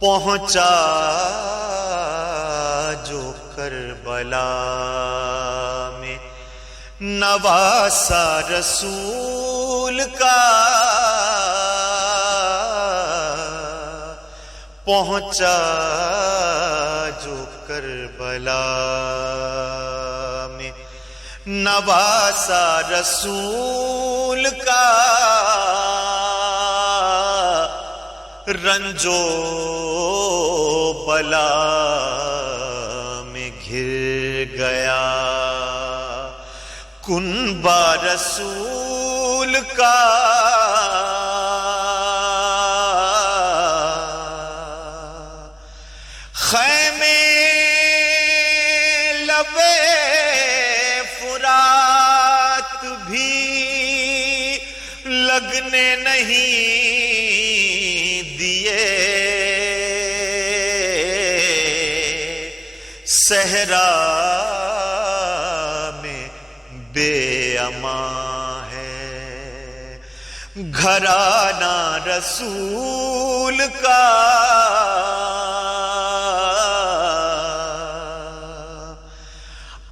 پہنچا جو کربلا میں نواسا رسول کا، پہنچا جو کربلا میں نواسا رسول کا، رنجو بلا میں گھر گیا کنبہ رسول کا، خیمے لبے فرات بھی لگنے نہیں دیے، صحرا میں بے امان ہے گھرانہ رسول کا،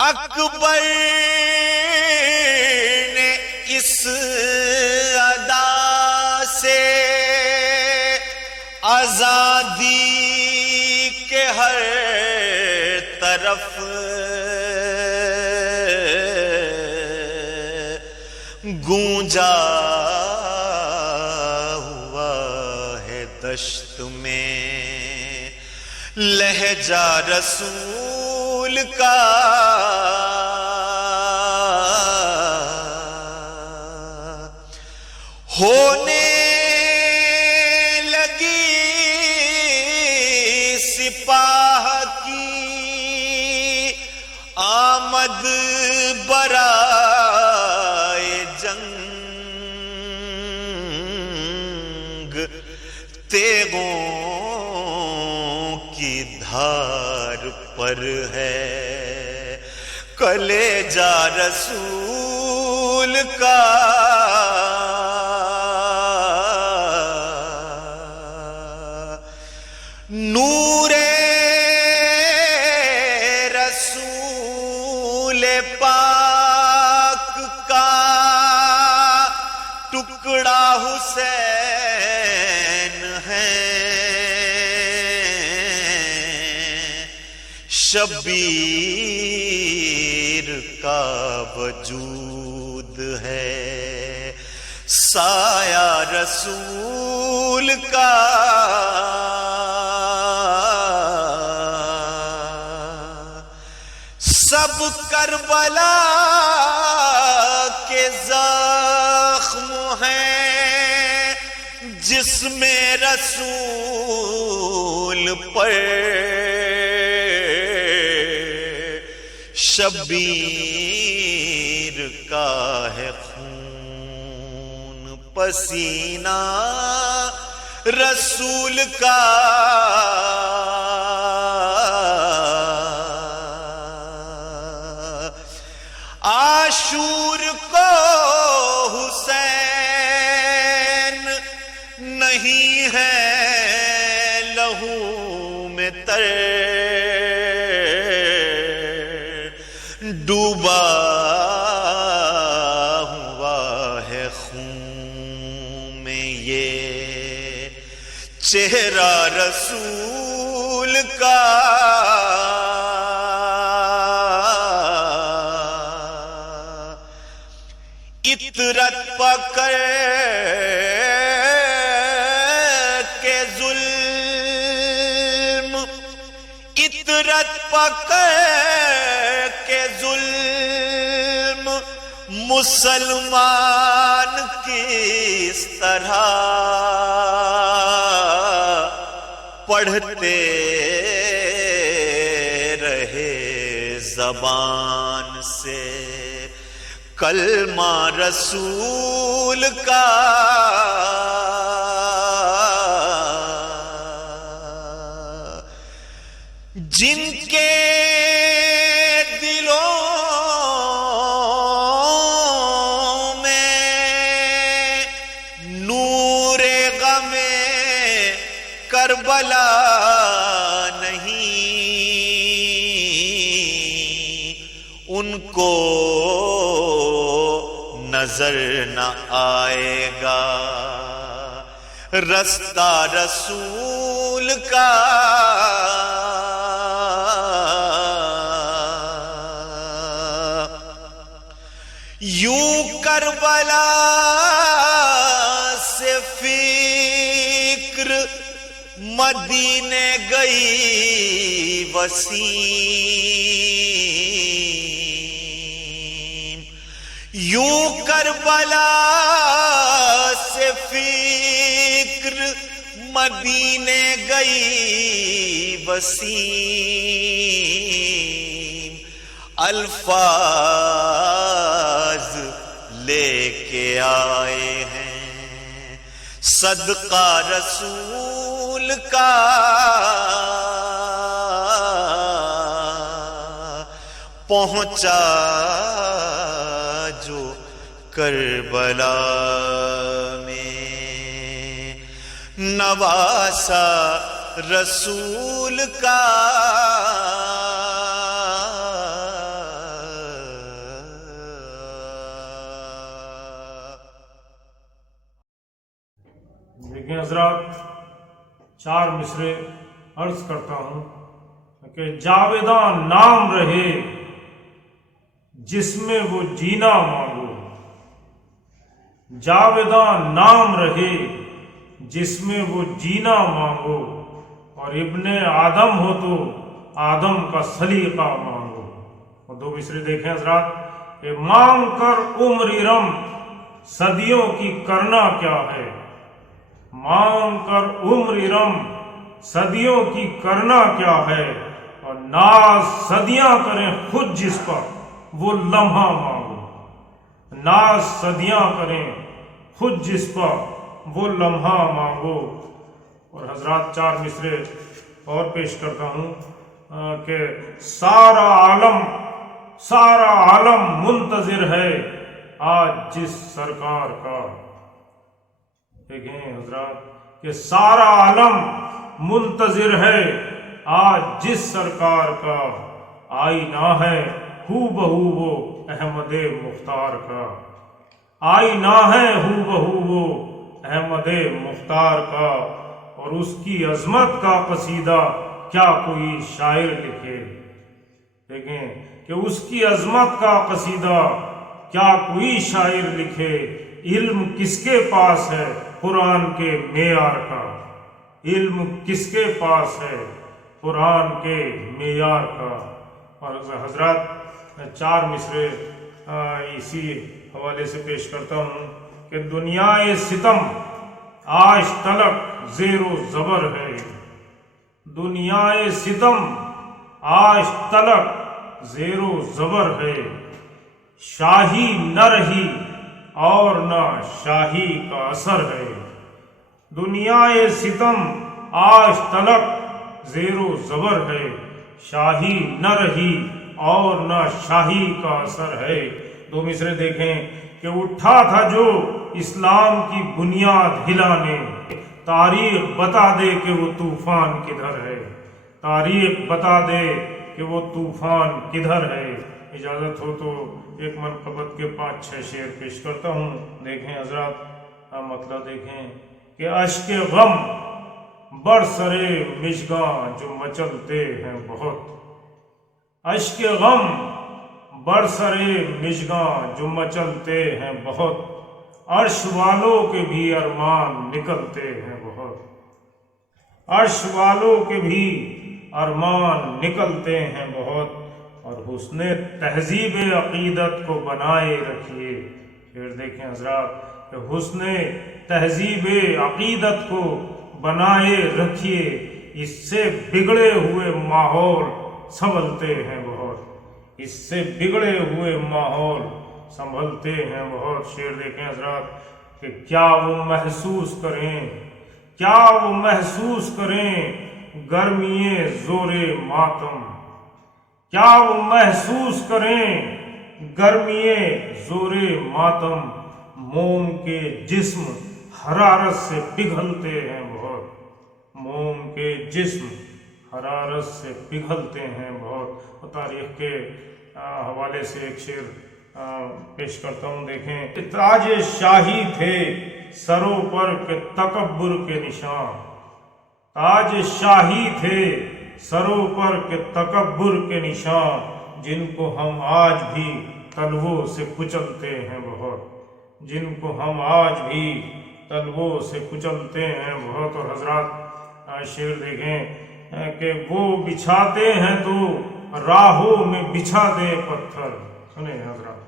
اکبر نے اس ادا سے آزادی کے ہر طرف گونجا ہوا ہے دشت میں لہجہ رسول کا، ہونے لگی سپاہ کی آمد برائے جنگ، تیغوں کی دھار پر ہے کلیجہ رسول کا، نور رسول پاک کا ٹکڑا حسین ہے، شبیر کا وجود ہے سایہ رسول کا، سب کربلا کے زخم ہیں جس میں رسول پر شبیر کا ہے خون پسینہ رسول کا، عاشور کو حسین نہیں ہے لہو میں تر، ڈوبا ہوا ہے خون میں یہ چہرہ رسول کا، عطرت پکڑ کے ظلم، عطرت پکڑ کے ظلم مسلمان کس طرح پڑھتے رہے زبان سے کلمہ رسول کا، جن کے دلوں کربلا نہیں ان کو نظر نہ آئے گا، رستہ رسول کا یوں کربلا سے فکر مدینے گئی وسیم، یوں کربلا سے فکر مدینے گئی وسیم، الفاظ لے کے آئے ہیں صدقہ رسول کا، پہنچا جو کربلا میں نواسا رسول کا۔ دیکھیں حضرات، 4 مصرے عرض کرتا ہوں کہ جاویداں نام رہے جس میں وہ جینا مانگو، جاویداں نام رہے جس میں وہ جینا مانگو، اور ابن آدم ہو تو آدم کا سلیقہ مانگو۔ اور 2 مصرے دیکھیں حضرات کہ مانگ کر عمر رم صدیوں کی کرنا کیا ہے، مانگ کر عمر رم صدیوں کی کرنا کیا ہے، اور ناز صدیاں کریں خود جس پر وہ لمحہ مانگو، ناز صدیاں کریں خود جس پر وہ لمحہ مانگو۔ اور حضرات 4 مصرے اور پیش کرتا ہوں کہ سارا عالم منتظر ہے آج جس سرکار کا۔ دیکھیں حضرات کہ سارا عالم منتظر ہے آج جس سرکار کا، آئینہ ہے ہو بہو وہ احمد مختار کا، آئینہ ہے ہو بہو وہ احمد مختار کا، اور اس کی عظمت کا قصیدہ کیا کوئی شاعر لکھے۔ دیکھیں کہ اس کی عظمت کا قصیدہ کیا کوئی شاعر لکھے، علم کس کے پاس ہے قرآن کے معیار کا، علم کس کے پاس ہے قرآن کے معیار کا۔ اور حضرات 4 مصرے اسی حوالے سے پیش کرتا ہوں کہ دنیائے ستم آج تلک زیر و زبر ہے، دنیائے ستم آج تلک زیر و زبر ہے، شاہی نہ رہی اور نہ شاہی کا اثر ہے، دنیائے ستم آج تلک زیر و زبر ہے، شاہی نہ رہی اور نہ شاہی کا اثر ہے۔ 2 مصرے دیکھیں کہ اٹھا تھا جو اسلام کی بنیاد ہلانے، تاریخ بتا دے کہ وہ طوفان کدھر ہے، تاریخ بتا دے کہ وہ طوفان کدھر ہے۔ اجازت ہو تو ایک منقبت کے 5-6 شعر پیش کرتا ہوں۔ دیکھیں حضرات مطلب دیکھیں کہ اشک غم برسرے مژگاں جو مچلتے ہیں بہت، اشک غم برسرے مژگاں جو مچلتے ہیں بہت، عرش والوں کے بھی ارمان نکلتے ہیں بہت، عرش والوں کے بھی ارمان نکلتے ہیں بہت، اور حسن تہذیب عقیدت کو بنائے رکھیے۔ پھر دیکھیں حضرات کہ حسن تہذیب عقیدت کو بنائے رکھیے، اس سے بگڑے ہوئے ماحول سنبھلتے ہیں بہت، اس سے بگڑے ہوئے ماحول سنبھلتے ہیں بہت۔ شعر دیکھیں حضرات کہ کیا وہ محسوس کریں، کیا وہ محسوس کریں گرمی زور ماتم، کیا وہ محسوس کریں گرمی زور ماتم، موم کے جسم حرارت سے پگھلتے ہیں بہت، موم کے جسم حرارت سے پگھلتے ہیں بہت. تاریخ کے حوالے سے ایک شعر پیش کرتا ہوں، دیکھیں. تاج شاہی تھے سروں پر کے تکبر کے نشان، تاج شاہی تھے سروں پر کے تکبر کے نشان، جن کو ہم آج بھی تلووں سے کچلتے ہیں بہت، جن کو ہم آج بھی تلووں سے کچلتے ہیں بہت. اور حضرات شعر دیکھیں کہ وہ بچھاتے ہیں تو راہوں میں بچھا دے پتھر. سنیں حضرات،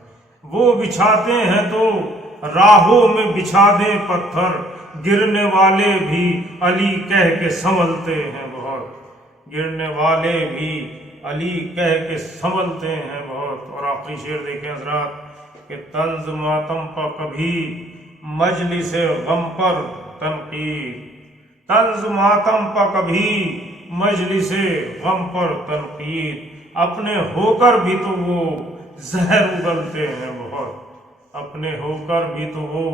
وہ بچھاتے ہیں تو راہوں میں بچھا دے پتھر، گرنے والے بھی علی کہہ کے سنبھلتے ہیں بہت، گرنے والے بھی علی کہہ کے سنبھلتے ہیں بہت. اور آخری شعر دیکھیں حضرات کہ طنز ماتم پر کبھی مجلس غم پر تنقید، طنز ماتم پر کبھی مجلس غم پر تنقید، اپنے ہو کر بھی تو وہ زہر اگلتے ہیں بہت، اپنے ہو کر بھی تو وہ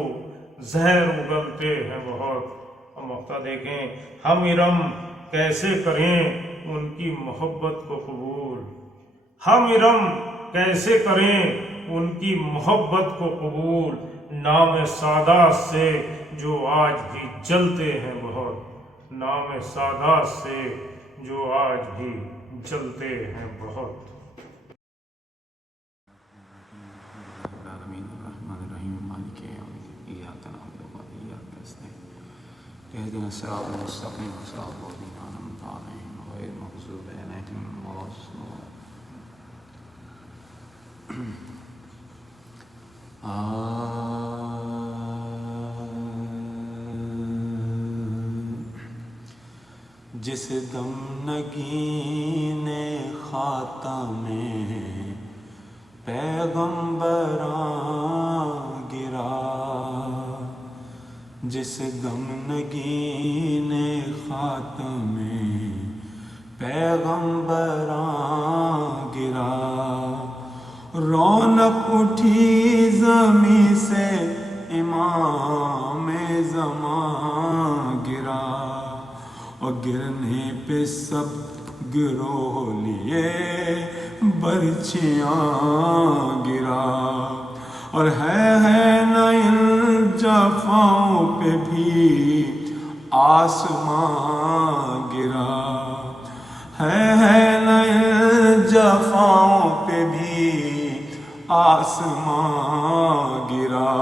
زہر اگلتے ہیں بہت. اور مقطع دیکھیں، ہم ارم کیسے کریں ان کی محبت کو قبول، ہم ارم کیسے کریں ان کی محبت کو قبول، نام سادات سے جو آج بھی جلتے ہیں بہت، نام سادات سے جو آج بھی جلتے ہیں بہت. اهدنا الصراط المستقيم صراط الذين أنعمت عليهم غير المغضوب عليهم ولا الضالين. جس دم نگین خاتم پیغمبراں گرا، جس دم نگین خاتم پیغمبراں گرا، رونق اٹھی زمیں سے امام زمان گرا، اور گرنے پہ سب گرو لیے برچیاں گرا، اور ہے نہ ان جفاؤں پہ بھی آسمان گرا، ہے نہ ان جفاؤں پہ بھی آسمان گرا.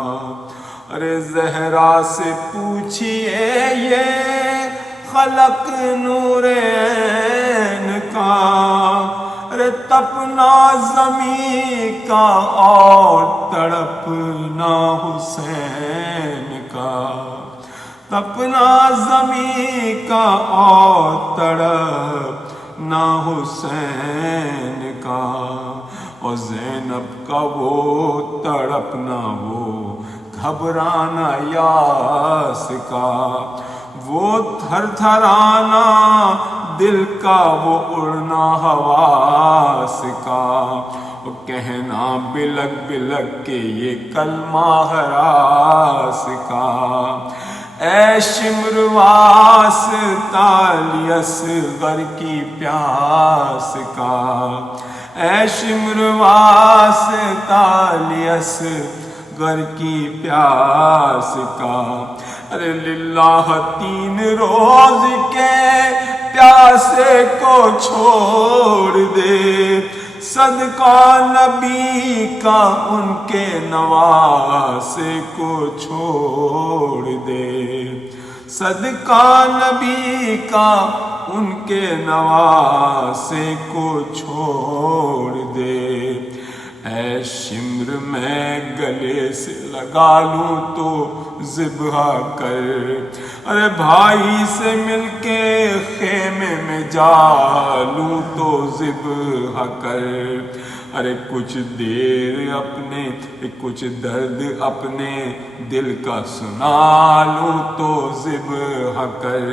ارے زہرا سے پوچھئے یہ خلق نور عین کا، ارے تپنا زمین کا اور تڑپنا حسین کا، تپنا زمین کا اور تڑپنا حسین کا، اور زینب کا وہ تڑپنا وہ گھبرانا یاس کا، وہ تھر تھرانا دل کا وہ اڑنا حواس کا، وہ کہنا بلک بلک کے یہ کلمہ ہراس کا. اے شمر واسطہ لی اصغر کی پیاس کا، اے شمر واسطہ لی اصغر کی پیاس کا. ارے للہ 3 روز کے پیاسے کو چھوڑ دے، صدقہ نبی کا ان کے نواسے کو چھوڑ دے، صدقہ نبی کا ان کے نواسے کو چھوڑ دے. اے شمر میں گلے سے لگا لوں تو ذبح کر، ارے بھائی سے مل کے خیمے میں جا لوں تو ذبح کر. ارے کچھ دیر اپنے کچھ درد اپنے دل کا سنا لوں تو ذبح کر.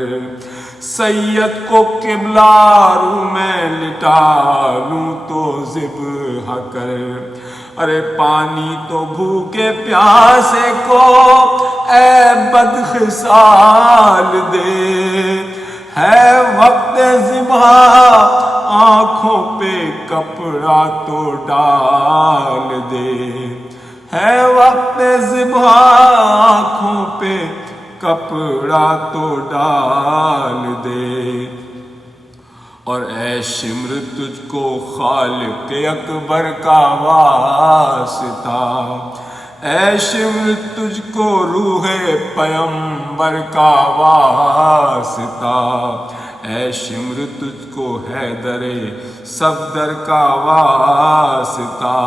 سید کو قبلہ رو میں لٹا لوں تو ذبح کر. ارے پانی تو بھوکے پیاسے کو اے بدخصال دے، ہے وقت ذبح آنکھوں پہ کپڑا تو ڈال دے، ہے وقت ذبح آنکھوں پہ کپڑا تو ڈال دے، اور اے شمر تجھ کو خالق اکبر کا واسطہ، اے شمر تجھ کو روح پیمبر کا واسطہ، اے شمر تجھ کو حیدر صفدر کا واسطہ،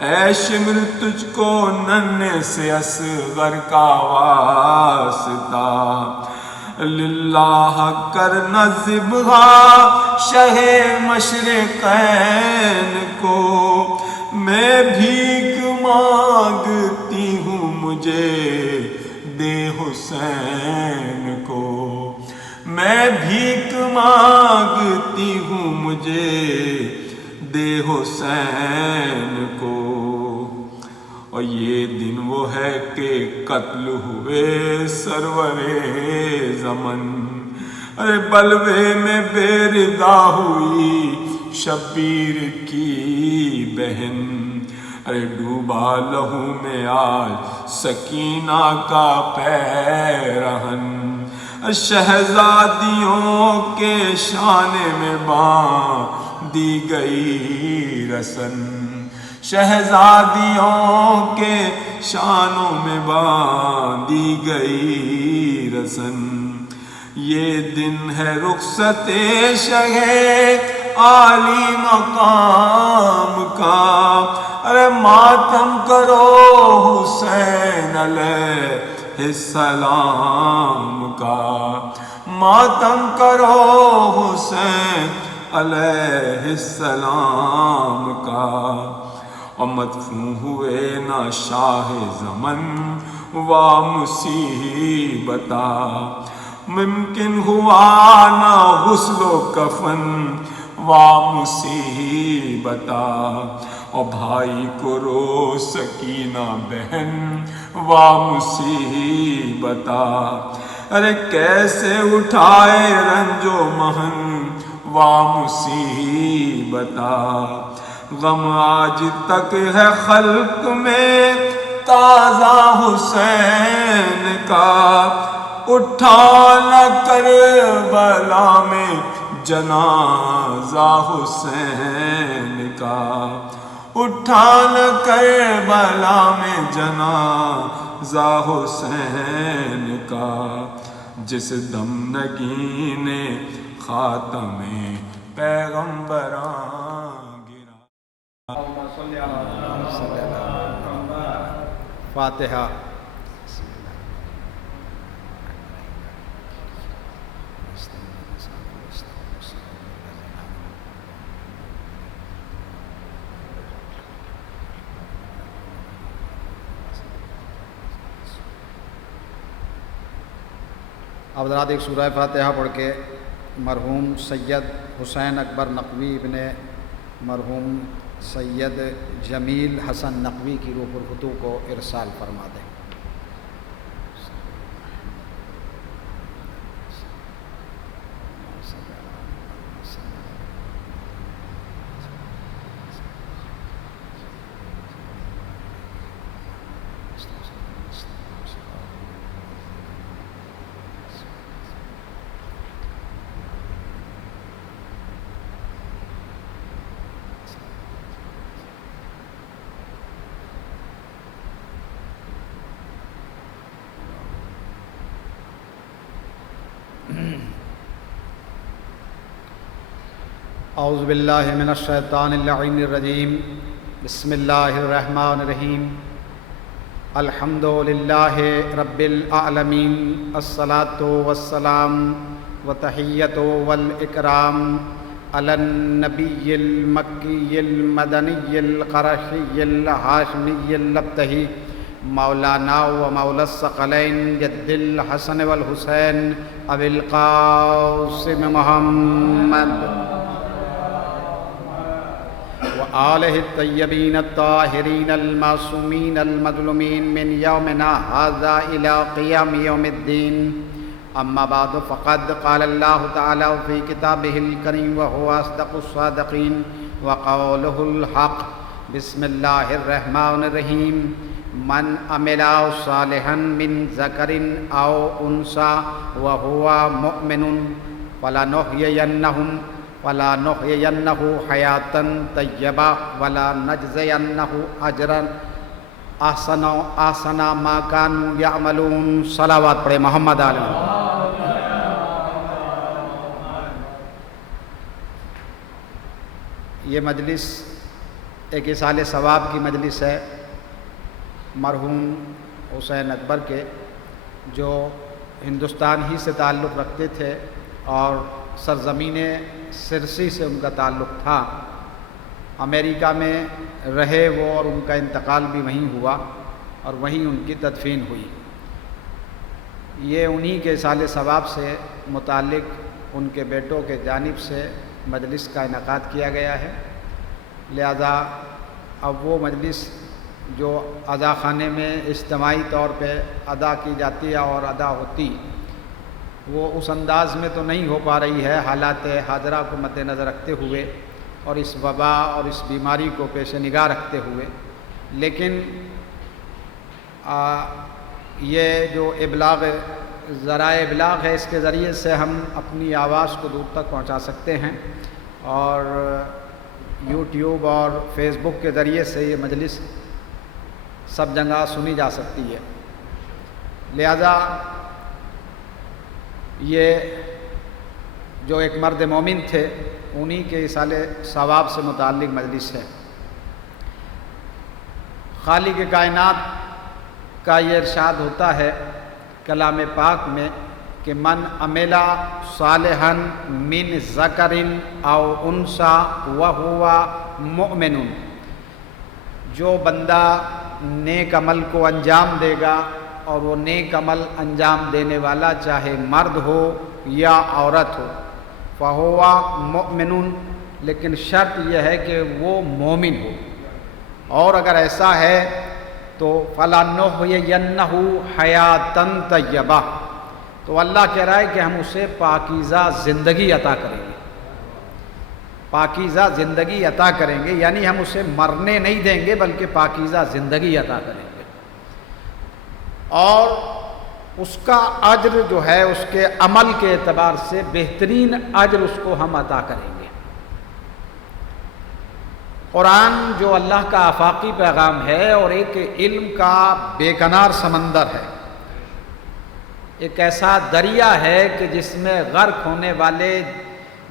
اے شمر تجھ کو ننھے سے اصغر کا واسطہ، للہ کرنا ذبح شہ مشرقین کو، میں بھیک مانگتی ہوں مجھے دے حسین کو، میں بھیک مانگتی ہوں مجھے دے حسین کو، اور یہ دن وہ ہے کہ قتل ہوئے سرور زمن، ارے بلوے میں بے ردا ہوئی شبیر کی بہن، ارے ڈوبا لہو میں آج سکینہ کا پیرہن، شہزادیوں کے شانے میں باندھی گئی رسن، شہزادیوں کے شانوں میں باندھی گئی رسن، یہ دن ہے رخصت شہ عالی مقام کا، ارے ماتم کرو حسین علیہ السلام کا، ماتم کرو حسین علیہ السلام کا، اور مدفون ہوئے نہ شاہ زمن و مصیبتا، ممکن ہوا نہ غسل و کفن و مصیبتا، اور بھائی کو رو سکینہ بہن و مصیبتا، ارے کیسے اٹھائے رنج و محن و مصیبتا، غم آج تک ہے خلق میں تازہ حسین کا، اٹھا نہ کربلا میں جنازہ حسین کا، اٹھا نہ کربلا میں جنازہ حسین کا، جس دم نگین خاتم پیغمبران گرا۔ فاتحہ۔ اب حضرات ایک سورہ فاتحہ پڑھ کے مرحوم سید حسین اکبر نقوی ابن مرحوم سید جمیل حسن نقوی کی روح الفتوح کو ارسال فرما دیں۔ اعوذ باللہ من الشیطان اللعین الرجیم، بسم اللہ الرحمن الرحیم، الحمد للہ رب العالمین، الصلاۃ والسلام وتحیۃ والاکرام علی النبی المکی المدنی القرشی الہاشمی اللبتہی، مولانا و مولا الثقلین جد الحسن والحسین ابی القاسم محمد وآلہ الطیبین الطاہرین المعصومین المظلومین من یومنا ھذا الی قیام یوم الدین، أما بعد فقد قال الله تعالى في كتابه الكريم وهو أصدق الصادقين وقوله الحق. بسم الله الرحمن الرحيم. من عمل صالحا من ذكر أو أنثى وهو مؤمن فلنحيينه حياة طيبة ولنجزينه أجرا أحسن ما كانوا يعملون. صلوات پڑھے محمد علیہ. یہ مجلس ایک اصال ثواب کی مجلس ہے مرحوم حسین اکبر کے، جو ہندوستان ہی سے تعلق رکھتے تھے اور سرزمین سرسی سے ان کا تعلق تھا. امریکہ میں رہے وہ اور ان کا انتقال بھی وہیں ہوا اور وہیں ان کی تدفین ہوئی. یہ انہی کے اصال ثواب سے متعلق ان کے بیٹوں کے جانب سے مجلس کا انعقاد کیا گیا ہے. لہذا اب وہ مجلس جو ادا خانے میں اجتماعی طور پہ ادا کی جاتی ہے اور ادا ہوتی، وہ اس انداز میں تو نہیں ہو پا رہی ہے حالات حاضرہ کو مد نظر رکھتے ہوئے اور اس وبا اور اس بیماری کو پیش نگاہ رکھتے ہوئے. لیکن یہ جو ذرائع ابلاغ ہے، اس کے ذریعے سے ہم اپنی آواز کو دور تک پہنچا سکتے ہیں اور یوٹیوب اور فیس بک کے ذریعے سے یہ مجلس سب جگہ سنی جا سکتی ہے. لہذا یہ جو ایک مرد مومن تھے انہی کے اصال ثواب سے متعلق مجلس ہے. خالق کائنات کا یہ ارشاد ہوتا ہے کلام پاک میں کہ من عمل صالحا من ذکر او انثی وہو مؤمن. جو بندہ نیک عمل کو انجام دے گا اور وہ نیک عمل انجام دینے والا چاہے مرد ہو یا عورت ہو، فہو مؤمن، لیکن شرط یہ ہے کہ وہ مومن ہو. اور اگر ایسا ہے تو فَلَنُحْيِيَنَّهُ حَيَاةً طَيِّبَةً، تو اللہ کہہ رہا ہے کہ ہم اسے پاکیزہ زندگی عطا کریں گے. پاکیزہ زندگی عطا کریں گے یعنی ہم اسے مرنے نہیں دیں گے بلکہ پاکیزہ زندگی عطا کریں گے. اور اس کا اجر جو ہے اس کے عمل کے اعتبار سے بہترین اجر اس کو ہم عطا کریں گے. قرآن جو اللہ کا آفاقی پیغام ہے اور ایک علم کا بے کنار سمندر ہے، ایک ایسا دریا ہے کہ جس میں غرق ہونے والے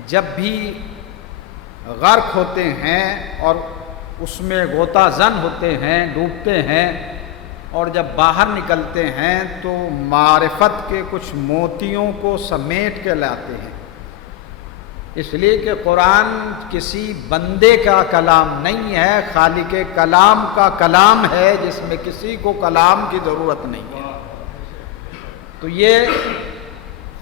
جب بھی غرق ہوتے ہیں اور اس میں غوطہ زن ہوتے ہیں، ڈوبتے ہیں، اور جب باہر نکلتے ہیں تو معرفت کے کچھ موتیوں کو سمیٹ کے لاتے ہیں. اس لیے کہ قرآن کسی بندے کا کلام نہیں ہے، خالق کلام کا کلام ہے جس میں کسی کو کلام کی ضرورت نہیں ہے. تو یہ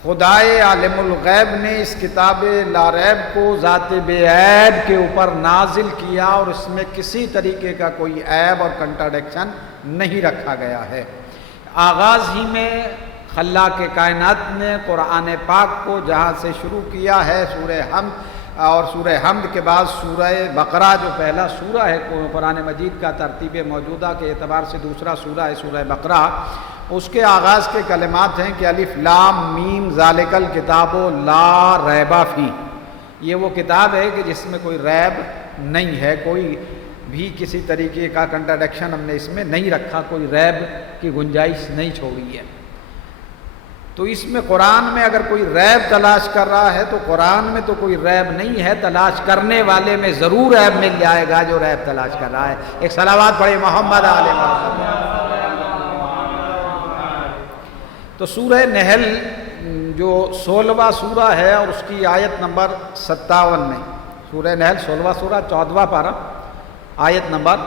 خدائے عالم الغیب نے اس کتاب لا ریب کو ذات بے عیب کے اوپر نازل کیا اور اس میں کسی طریقے کا کوئی عیب اور کنٹراڈکشن نہیں رکھا گیا ہے. آغاز ہی میں خلاق کائنات نے قرآن پاک کو جہاں سے شروع کیا ہے سورہ حمد، اور سورہ حمد کے بعد سورہ بقرہ جو پہلا سورہ ہے قرآن مجید کا ترتیب موجودہ کے اعتبار سے دوسرا سورہ ہے سورہ بقرہ. اس کے آغاز کے کلمات ہیں کہ الف لام میم ذالک الکتاب لا ریب فیہ. یہ وہ کتاب ہے کہ جس میں کوئی ریب نہیں ہے، کوئی بھی کسی طریقے کا کنٹراڈکشن ہم نے اس میں نہیں رکھا، کوئی ریب کی گنجائش نہیں چھوڑی ہے. تو اس میں قرآن میں اگر کوئی ریب تلاش کر رہا ہے تو قرآن میں تو کوئی ریب نہیں ہے، تلاش کرنے والے میں ضرور ریب مل جائے گا جو ریب تلاش کر رہا ہے. ایک صلوات پڑھے محمد علیہ محمد. تو سورہ نحل جو 16واں سورہ ہے اور اس کی آیت نمبر 57 میں، سورہ نحل 16واں سورہ 14واں پارہ آیت نمبر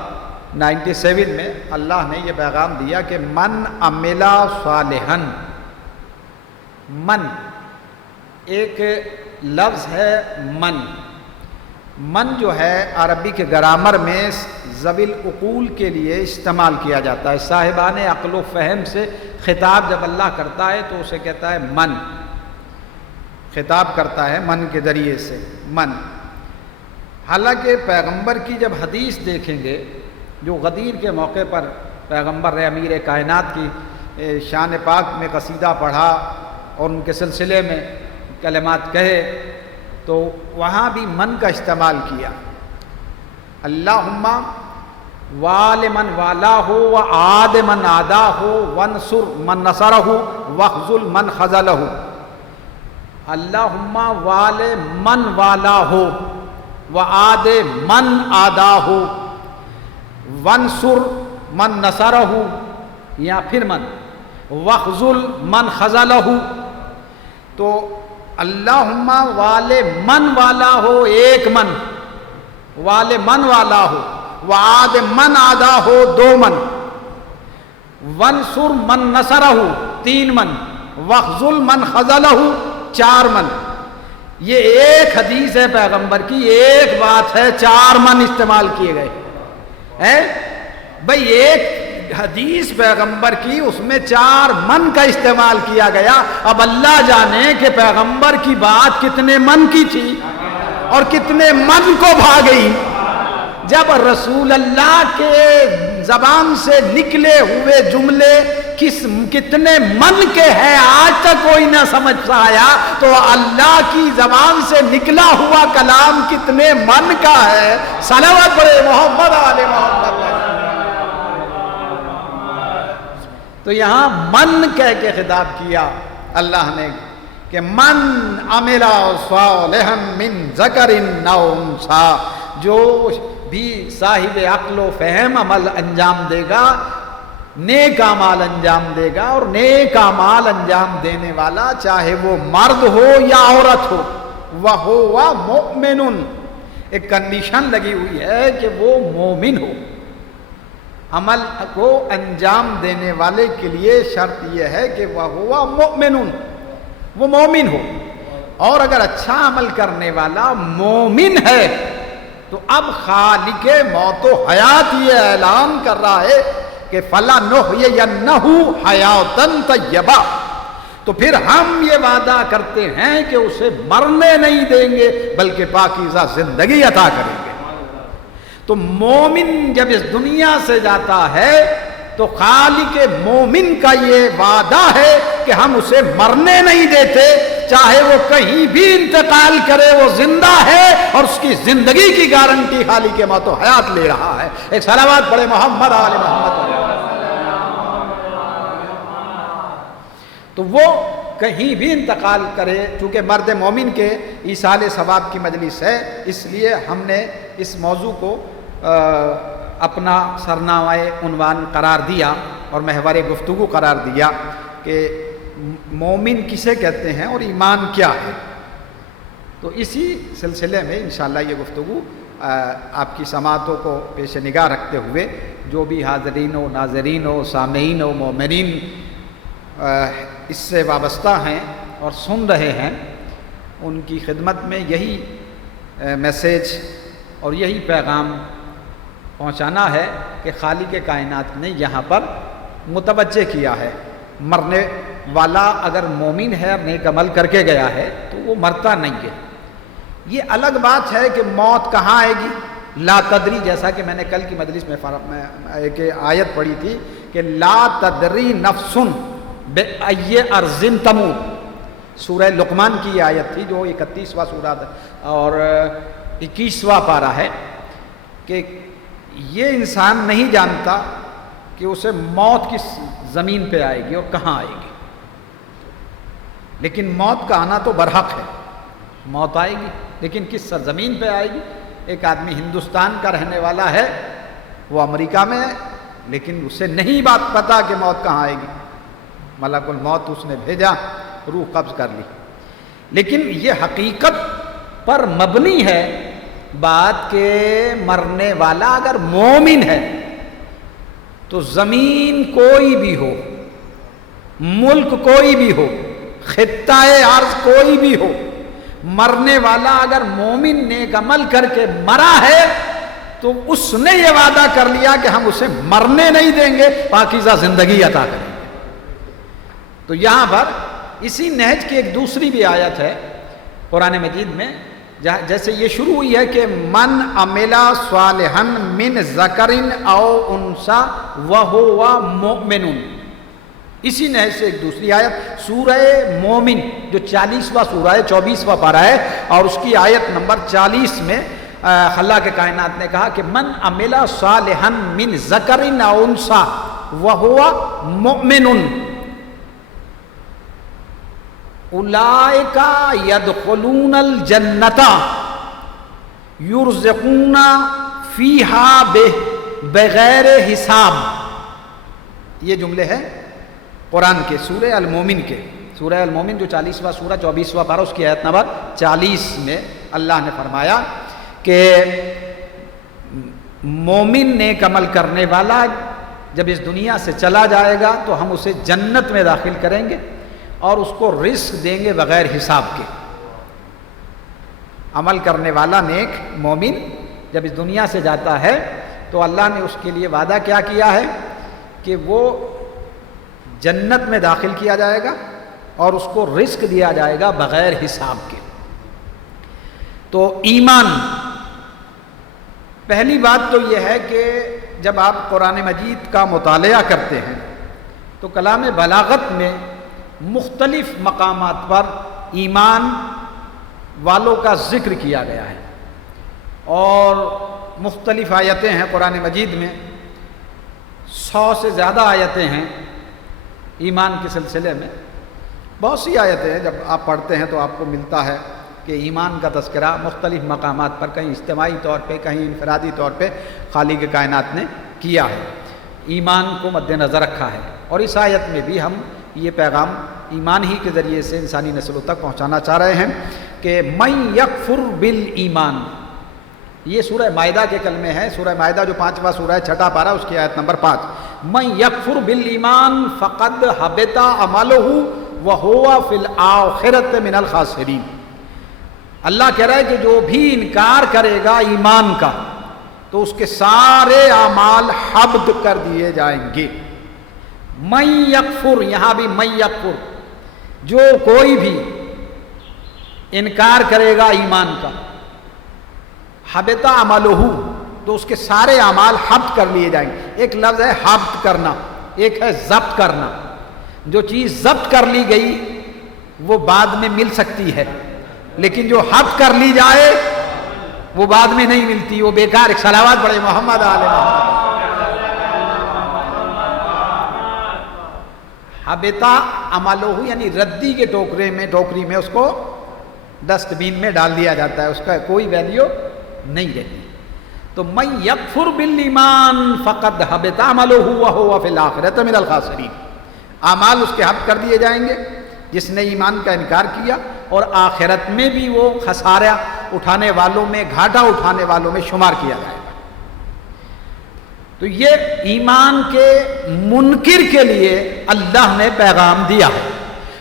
97 میں اللہ نے یہ پیغام دیا کہ من عمل صالحا. من ایک لفظ ہے من جو ہے عربی کے گرامر میں ذوی العقول کے لیے استعمال کیا جاتا ہے، صاحبان عقل و فہم سے خطاب جب اللہ کرتا ہے تو اسے کہتا ہے من، خطاب کرتا ہے من کے ذریعے سے، من۔ حالانکہ پیغمبر کی جب حدیث دیکھیں گے، جو غدیر کے موقع پر پیغمبر نے امیر کائنات کی شان پاک میں قصیدہ پڑھا اور ان کے سلسلے میں کلمات کہے، تو وہاں بھی من کا استعمال کیا۔ اللہم وال من والا ہو و عاد من عادا ہو ونصر من نصرہ واخذل من خذلہ۔ اللہم وال من والا ہو و عاد من عادا ہو ونصر من نصرہ، یا پھر من، واخذل من خذلہ۔ تو اللہم وال من والا ہو ایک من، وال من والا ہو، وعاد من عادا ہو دو من، ونصر من نصرہ تین من، واخذل من خذلہ چار من۔ یہ ایک حدیث ہے پیغمبر کی، ایک بات ہے، چار من استعمال کیے گئے ہیں بھئی۔ ایک حدیث پیغمبر کی، اس میں چار من کا استعمال کیا گیا۔ اب اللہ جانے کہ پیغمبر کی بات کتنے من کی تھی اور کتنے من کو بھا گئی۔ جب رسول اللہ کے زبان سے نکلے ہوئے جملے کتنے من کے ہیں آج تک کوئی نہ سمجھ پایا، تو اللہ کی زبان سے نکلا ہوا کلام کتنے من کا ہے۔ صلوات پڑھے محمد آل محمد۔ تو یہاں من کہہ کے خطاب کیا اللہ نے کہ من عمل صالحا من ذکر او انثی، جو بھی صاحب عقل و فہم عمل انجام دے گا، نیک اعمال انجام دے گا، اور نیک اعمال انجام دینے والا چاہے وہ مرد ہو یا عورت ہو، وَهُوَ مُؤْمِنٌ، ایک کنڈیشن لگی ہوئی ہے کہ وہ مومن ہو۔ عمل کو انجام دینے والے کے لیے شرط یہ ہے کہ وَهُوَ مُؤْمِنٌ، وہ مومن ہو۔ اور اگر اچھا عمل کرنے والا مومن ہے تو اب خالق موت و حیات یہ اعلان کر رہا ہے کہ فَلَنُحْيِيَنَّهُ حَيَاةً طَيِّبَةً، تو پھر ہم یہ وعدہ کرتے ہیں کہ اسے مرنے نہیں دیں گے بلکہ پاکیزہ زندگی عطا کریں گے۔ تو مومن جب اس دنیا سے جاتا ہے تو خالق مومن کا یہ وعدہ ہے کہ ہم اسے مرنے نہیں دیتے، چاہے وہ کہیں بھی انتقال کرے وہ زندہ ہے، اور اس کی زندگی کی گارنٹی خالق موت و حیات لے رہا ہے۔ ایک صلوات پڑھے محمد آل محمد۔ تو وہ کہیں بھی انتقال کرے، چونکہ مرد مومن کے ایصال ثواب کی مجلس ہے، اس لیے ہم نے اس موضوع کو اپنا سرنامہ عنوان قرار دیا اور محور گفتگو قرار دیا کہ مومن کسے کہتے ہیں اور ایمان کیا ہے۔ تو اسی سلسلے میں انشاءاللہ یہ گفتگو آپ کی سماعتوں کو پیش نگاہ رکھتے ہوئے جو بھی حاضرین و ناظرین و سامعین و مومنین اس سے وابستہ ہیں اور سن رہے ہیں، ان کی خدمت میں یہی میسیج اور یہی پیغام پہنچانا ہے کہ خالق کائنات نے یہاں پر متوجہ کیا ہے، مرنے والا اگر مومن ہے اور نیک عمل کر کے گیا ہے تو وہ مرتا نہیں ہے۔ یہ الگ بات ہے کہ موت کہاں آئے گی، لا تدری، جیسا کہ میں نے کل کی مجلس میں ایک آیت پڑھی تھی کہ لا تدری نفس بأی ارض تموت، سورہ لقمان کی یہ آیت تھی جو 31واں سورہ اور 21واں پارہ ہے، کہ یہ انسان نہیں جانتا کہ اسے موت کس زمین پہ آئے گی اور کہاں آئے گی، لیکن موت کا آنا تو برحق ہے، موت آئے گی، لیکن کس سرزمین پہ آئے گی۔ ایک آدمی ہندوستان کا رہنے والا ہے، وہ امریکہ میں ہے، لیکن اسے نہیں بات پتا کہ موت کہاں آئے گی، ملک الموت اس نے بھیجا، روح قبض کر لی۔ لیکن یہ حقیقت پر مبنی ہے بات کہ مرنے والا اگر مومن ہے تو زمین کوئی بھی ہو، ملک کوئی بھی ہو، خطہ ارض کوئی بھی ہو، مرنے والا اگر مومن نیک عمل کر کے مرا ہے تو اس نے یہ وعدہ کر لیا کہ ہم اسے مرنے نہیں دیں گے، پاکیزہ زندگی عطا کریں گے۔ تو یہاں پر اسی نہج کی ایک دوسری بھی آیت ہے قرآن مجید میں، جیسے یہ شروع ہوئی ہے کہ من عمل صالحا من ذکر او انثی وہو مؤمن، اسی نہج سے ایک دوسری آیت سورہ مومن جو 40واں سورہ ہے، 24واں پارہ ہے، اور اس کی آیت نمبر 40 میں اللہ کے کائنات نے کہا کہ من عمل صالحا من ذکر او انثی وہو مؤمن اولئک یدخلون الجنۃ یرزقون فیہا بغیر حساب. یہ جملے ہیں قرآن کے سورہ المومن کے، سورہ المومن جو 40واں سورہ 24واں پارہ اس کی آیت نمبر 40 میں اللہ نے فرمایا کہ مومن نیک عمل کرنے والا جب اس دنیا سے چلا جائے گا تو ہم اسے جنت میں داخل کریں گے اور اس کو رزق دیں گے بغیر حساب کے. عمل کرنے والا نیک مومن جب اس دنیا سے جاتا ہے تو اللہ نے اس کے لیے وعدہ کیا کیا ہے کہ وہ جنت میں داخل کیا جائے گا اور اس کو رزق دیا جائے گا بغیر حساب کے. تو ایمان، پہلی بات تو یہ ہے کہ جب آپ قرآن مجید کا مطالعہ کرتے ہیں تو کلام بلاغت میں مختلف مقامات پر ایمان والوں کا ذکر کیا گیا ہے، اور مختلف آیتیں ہیں قرآن مجید میں، 100 سے زیادہ آیتیں ہیں ایمان کے سلسلے میں. بہت سی آیتیں ہیں جب آپ پڑھتے ہیں تو آپ کو ملتا ہے کہ ایمان کا تذکرہ مختلف مقامات پر، کہیں اجتماعی طور پہ، کہیں انفرادی طور پہ خالق کائنات نے کیا ہے، ایمان کو مد نظر رکھا ہے. اور اس آیت میں بھی ہم یہ پیغام ایمان ہی کے ذریعے سے انسانی نسلوں تک پہنچانا چاہ رہے ہیں کہ من یکفر بالایمان. یہ سورہ مائدہ کے کلمے ہیں، سورہ مائدہ جو 5واں سورہ ہے، 6واں پارہ، اس کی آیت نمبر 5. من یکفر بالایمان فقد حبط عملہ وہو فی الآخرۃ من الخاسرین. اللہ کہہ رہا ہے کہ جو بھی انکار کرے گا ایمان کا تو اس کے سارے اعمال حبط کر دیے جائیں گے. من یکفر، یہاں بھی من یکفر، جو کوئی بھی انکار کرے گا ایمان کا، حبط عملہ، تو اس کے سارے اعمال حبط کر لیے جائیں گے. ایک لفظ ہے حبط کرنا، ایک ہے ضبط کرنا. جو چیز ضبط کر لی گئی وہ بعد میں مل سکتی ہے، لیکن جو حبط کر لی جائے وہ بعد میں نہیں ملتی، وہ بیکار. ایک صلوات پڑھے محمد آل محمد. حبط عملہ یعنی ردی کے ٹوکری میں اس کو ڈسٹ بین میں ڈال دیا جاتا ہے، اس کا کوئی ویلیو نہیں رہتی. تو من یکفر بالایمان فقد حبط عملہ وہو فی الآخرۃ من الخاسرین. اعمال اس کے حبط کر دیے جائیں گے جس نے ایمان کا انکار کیا، اور آخرت میں بھی وہ خسارہ اٹھانے والوں میں، گھاٹا اٹھانے والوں میں شمار کیا جائے گا. تو یہ ایمان کے منکر کے لیے اللہ نے پیغام دیا ہے.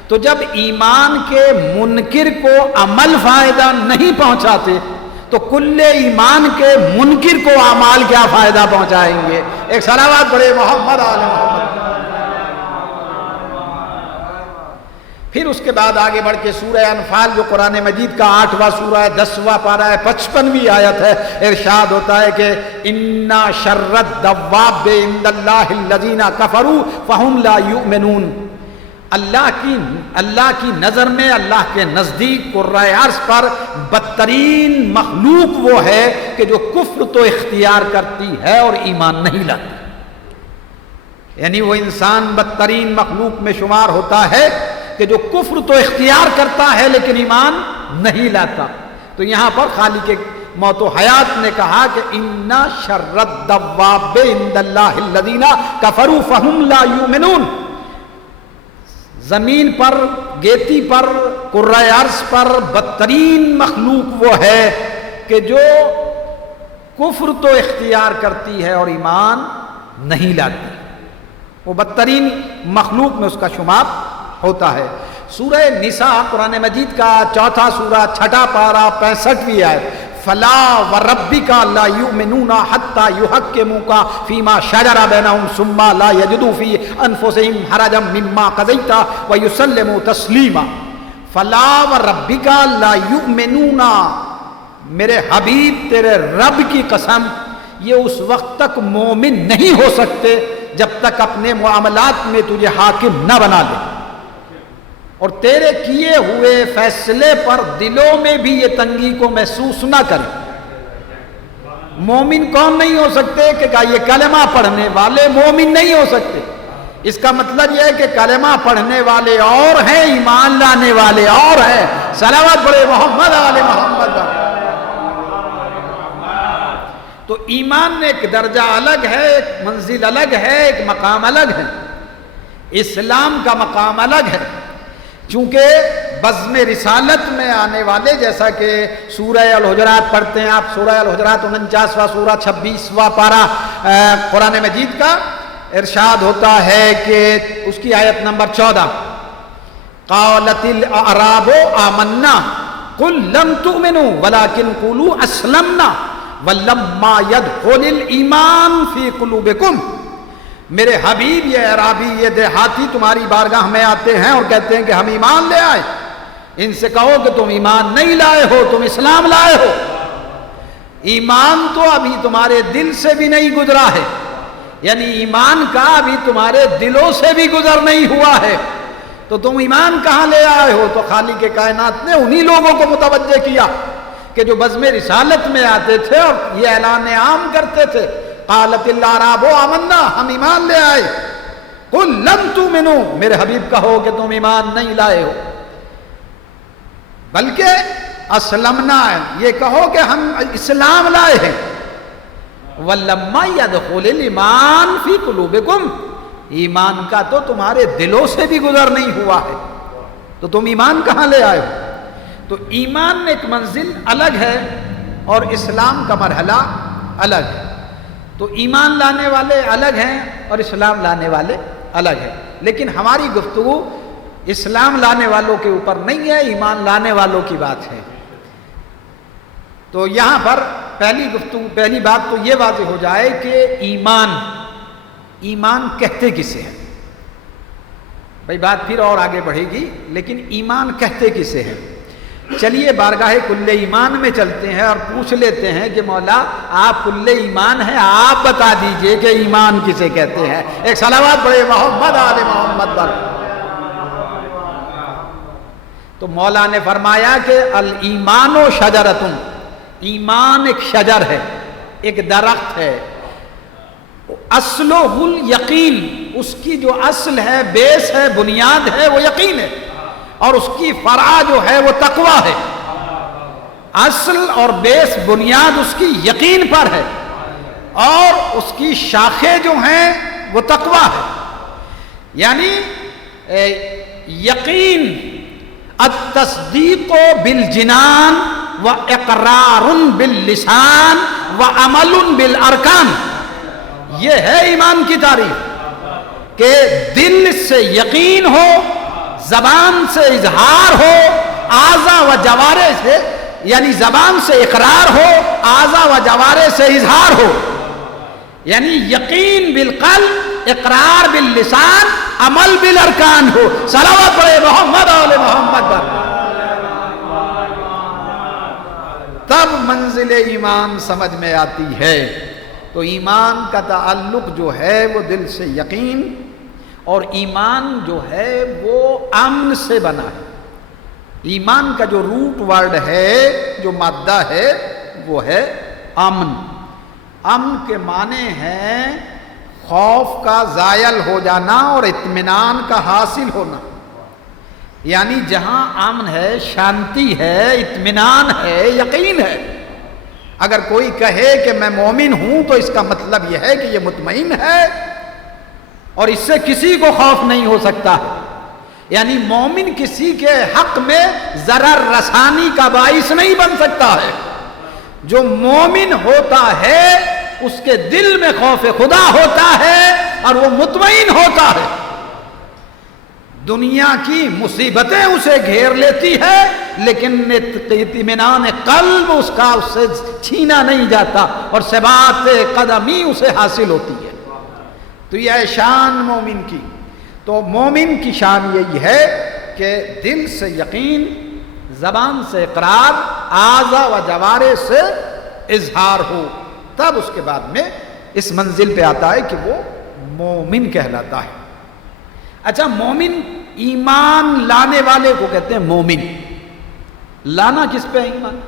تو جب ایمان کے منکر کو عمل فائدہ نہیں پہنچاتے تو کل ایمان کے منکر کو اعمال کیا فائدہ پہنچائیں گے. ایک صلوات پڑھے محمد آل محمد. پھر اس کے بعد آگے بڑھ کے سورہ انفال جو قرآن مجید کا 8واں سورہ ہے، 10واں پارہ ہے، 55ویں آیت ہے، ارشاد ہوتا ہے کہ اِنَّ شَرَّ الدَّوَّابِ عِندَ اللَّهِ الَّذِينَ كَفَرُوا فَهُمْ لَا يُؤْمِنُونَ. اللہ کی نظر میں، اللہ کے نزدیک قرۂ عرض پر بدترین مخلوق وہ ہے کہ جو کفر تو اختیار کرتی ہے اور ایمان نہیں لاتی. یعنی وہ انسان بدترین مخلوق میں شمار ہوتا ہے کہ جو کفر تو اختیار کرتا ہے لیکن ایمان نہیں لاتا. تو یہاں پر خالق موت و حیات نے کہا کہ اِنَّ شَرَّ الدَّوَّابِ عِندَ اللَّهِ الَّذِينَ كَفَرُوا فَهُمْ لَا يُؤْمِنُونَ. زمین پر، گیتی پر، قرۂ عرض پر بدترین مخلوق وہ ہے کہ جو کفر تو اختیار کرتی ہے اور ایمان نہیں لاتی. وہ بدترین مخلوق میں اس کا شمار ہوتا ہے. سورہ نساء قرآن مجید کا 4واں سورہ 6واں پارہ 65ویں آیت. فلا وربک لا یؤمنون حتی یحکموک فیما شجر بینہم ثم لا یجدوا فی انفسہم حرجا مما قضیت ویسلموا تسلیما. فلا وربک لا یؤمنون، میرے حبیب تیرے رب کی قسم یہ اس وقت تک مومن نہیں ہو سکتے جب تک اپنے معاملات میں تجھے حاکم نہ بنا لے اور تیرے کیے ہوئے فیصلے پر دلوں میں بھی یہ تنگی کو محسوس نہ کرے. مومن کون نہیں ہو سکتے کہ یہ کلمہ پڑھنے والے مومن نہیں ہو سکتے. اس کا مطلب یہ ہے کہ کلمہ پڑھنے والے اور ہیں، ایمان لانے والے اور ہیں. صلوات پڑھے محمد آل محمد. تو ایمان ایک درجہ الگ ہے، ایک منزل الگ ہے، ایک مقام الگ ہے. اسلام کا مقام الگ ہے، چونکہ بزم رسالت میں آنے والے، جیسا کہ سورہ الحجرات پڑھتے ہیں آپ، سورہ الحجرات 49واں سورہ 26واں پارہ قرآن مجید کا، ارشاد ہوتا ہے کہ اس کی آیت نمبر 14 قالت الاعراب آمنا قل لم تؤمنوا ولكن قولوا اسلمنا ولما يدخل الایمان فی قلوبکم. میرے حبیب یہ اعرابی، یہ دیہاتی تمہاری بارگاہ میں آتے ہیں اور کہتے ہیں کہ ہم ایمان لے آئے. ان سے کہو کہ تم ایمان نہیں لائے ہو، تم اسلام لائے ہو. ایمان تو ابھی تمہارے دل سے بھی نہیں گزرا ہے، یعنی ایمان کا ابھی تمہارے دلوں سے بھی گزر نہیں ہوا ہے، تو تم ایمان کہاں لے آئے ہو؟ تو خالق کائنات نے انہی لوگوں کو متوجہ کیا کہ جو بزم رسالت میں آتے تھے اور یہ اعلان عام کرتے تھے، قالت الاعراب آمنا، ہم ایمان لے آئے. قل لم تؤمنوا، میرے حبیب کہو کہ تم ایمان نہیں لائے ہو، بلکہ اسلمنا، یہ کہو کہ ہم اسلام لائے ہیں. ولما يدخل الایمان فی قلوبکم، ایمان کا تو تمہارے دلوں سے بھی گزر نہیں ہوا ہے، تو تم ایمان کہاں لے آئے ہو؟ تو ایمان ایک منزل الگ ہے اور اسلام کا مرحلہ الگ ہے. تو ایمان لانے والے الگ ہیں اور اسلام لانے والے الگ ہیں. لیکن ہماری گفتگو اسلام لانے والوں کے اوپر نہیں ہے، ایمان لانے والوں کی بات ہے. تو یہاں پر پہلی بات تو یہ واضح ہو جائے کہ ایمان کہتے کسے ہیں. بھائی بات پھر اور آگے بڑھے گی، لیکن ایمان کہتے کسے ہیں. چلیے بارگاہ کل ایمان میں چلتے ہیں اور پوچھ لیتے ہیں کہ مولا آپ کل ایمان ہیں، آپ بتا دیجئے کہ ایمان کسے کہتے ہیں. ایک صلوات پڑھے محمد آل محمد پر. تو مولا نے فرمایا کہ الایمان شجرۃ، ایمان ایک شجر ہے، ایک درخت ہے. اصلہ الیقین، اس کی جو اصل ہے، بیس ہے، بنیاد ہے، وہ یقین ہے، اور اس کی فرع جو ہے وہ تقویٰ ہے. اصل اور بیس بنیاد اس کی یقین پر ہے، اور اس کی شاخیں جو ہیں وہ تقویٰ ہے. یعنی یقین، التصدیق بالجنان و اقرار باللسان و عمل بالارکان، یہ ہے ایمان کی تعریف، کہ دل سے یقین ہو، زبان سے اظہار ہو، اعضاء و جوارح سے، یعنی زبان سے اقرار ہو، اعضاء و جوارح سے اظہار ہو. یعنی یقین بالقلب، اقرار باللسان، عمل بالارکان ہو. صلوات پڑھے محمد آل محمد پر. تب منزل ایمان سمجھ میں آتی ہے. تو ایمان کا تعلق جو ہے وہ دل سے یقین، اور ایمان جو ہے وہ امن سے بنا ہے. ایمان کا جو روٹ ورڈ ہے، جو مادہ ہے، وہ ہے امن. امن کے معنی ہیں خوف کا زائل ہو جانا اور اطمینان کا حاصل ہونا. یعنی جہاں امن ہے، شانتی ہے، اطمینان ہے، یقین ہے. اگر کوئی کہے کہ میں مومن ہوں تو اس کا مطلب یہ ہے کہ یہ مطمئن ہے اور اس سے کسی کو خوف نہیں ہو سکتا. یعنی مومن کسی کے حق میں ضرر رسانی کا باعث نہیں بن سکتا ہے. جو مومن ہوتا ہے اس کے دل میں خوف خدا ہوتا ہے اور وہ مطمئن ہوتا ہے. دنیا کی مصیبتیں اسے گھیر لیتی ہے لیکن اطمینان قلب اس کا اس سے چھینا نہیں جاتا اور ثبات قدمی اسے حاصل ہوتی ہے. تو یہ ہے شان مومن کی. تو مومن کی شان یہی ہے کہ دل سے یقین، زبان سے اقرار، اعضاء و جوارح سے اظہار ہو، تب اس کے بعد میں اس منزل پہ آتا ہے کہ وہ مومن کہلاتا ہے. اچھا، مومن ایمان لانے والے کو کہتے ہیں مومن. لانا کس پہ ایمان؟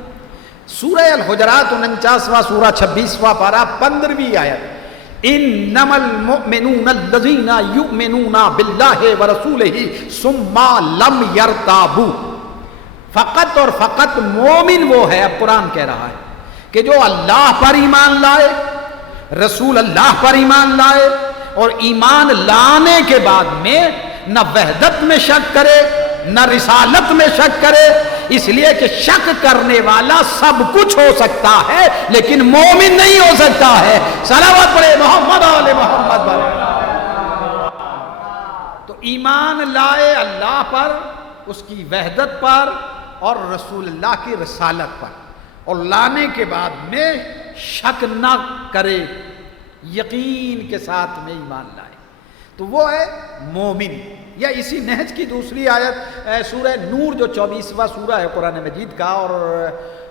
سورہ الحجرات 49واں سورہ 26واں پارہ 15ویں آیت، انما المؤمنون الذین یؤمنون باللہ ورسولہ ثم لم یرتابوا. فقط اور فقط مومن وہ ہے، اب قرآن کہہ رہا ہے، کہ جو اللہ پر ایمان لائے، رسول اللہ پر ایمان لائے، اور ایمان لانے کے بعد میں نہ وحدت میں شک کرے نہ رسالت میں شک کرے. اس لیے کہ شک کرنے والا سب کچھ ہو سکتا ہے لیکن مومن نہیں ہو سکتا ہے. صلوات پڑھے محمد آل محمد پر. تو ایمان لائے اللہ پر، اس کی وحدت پر اور رسول اللہ کی رسالت پر، اور لانے کے بعد میں شک نہ کرے، یقین کے ساتھ میں ایمان لائے، تو وہ ہے مومن. یا اسی نہج کی دوسری آیت سورہ نور جو 24واں سورہ ہے قرآن مجید کا اور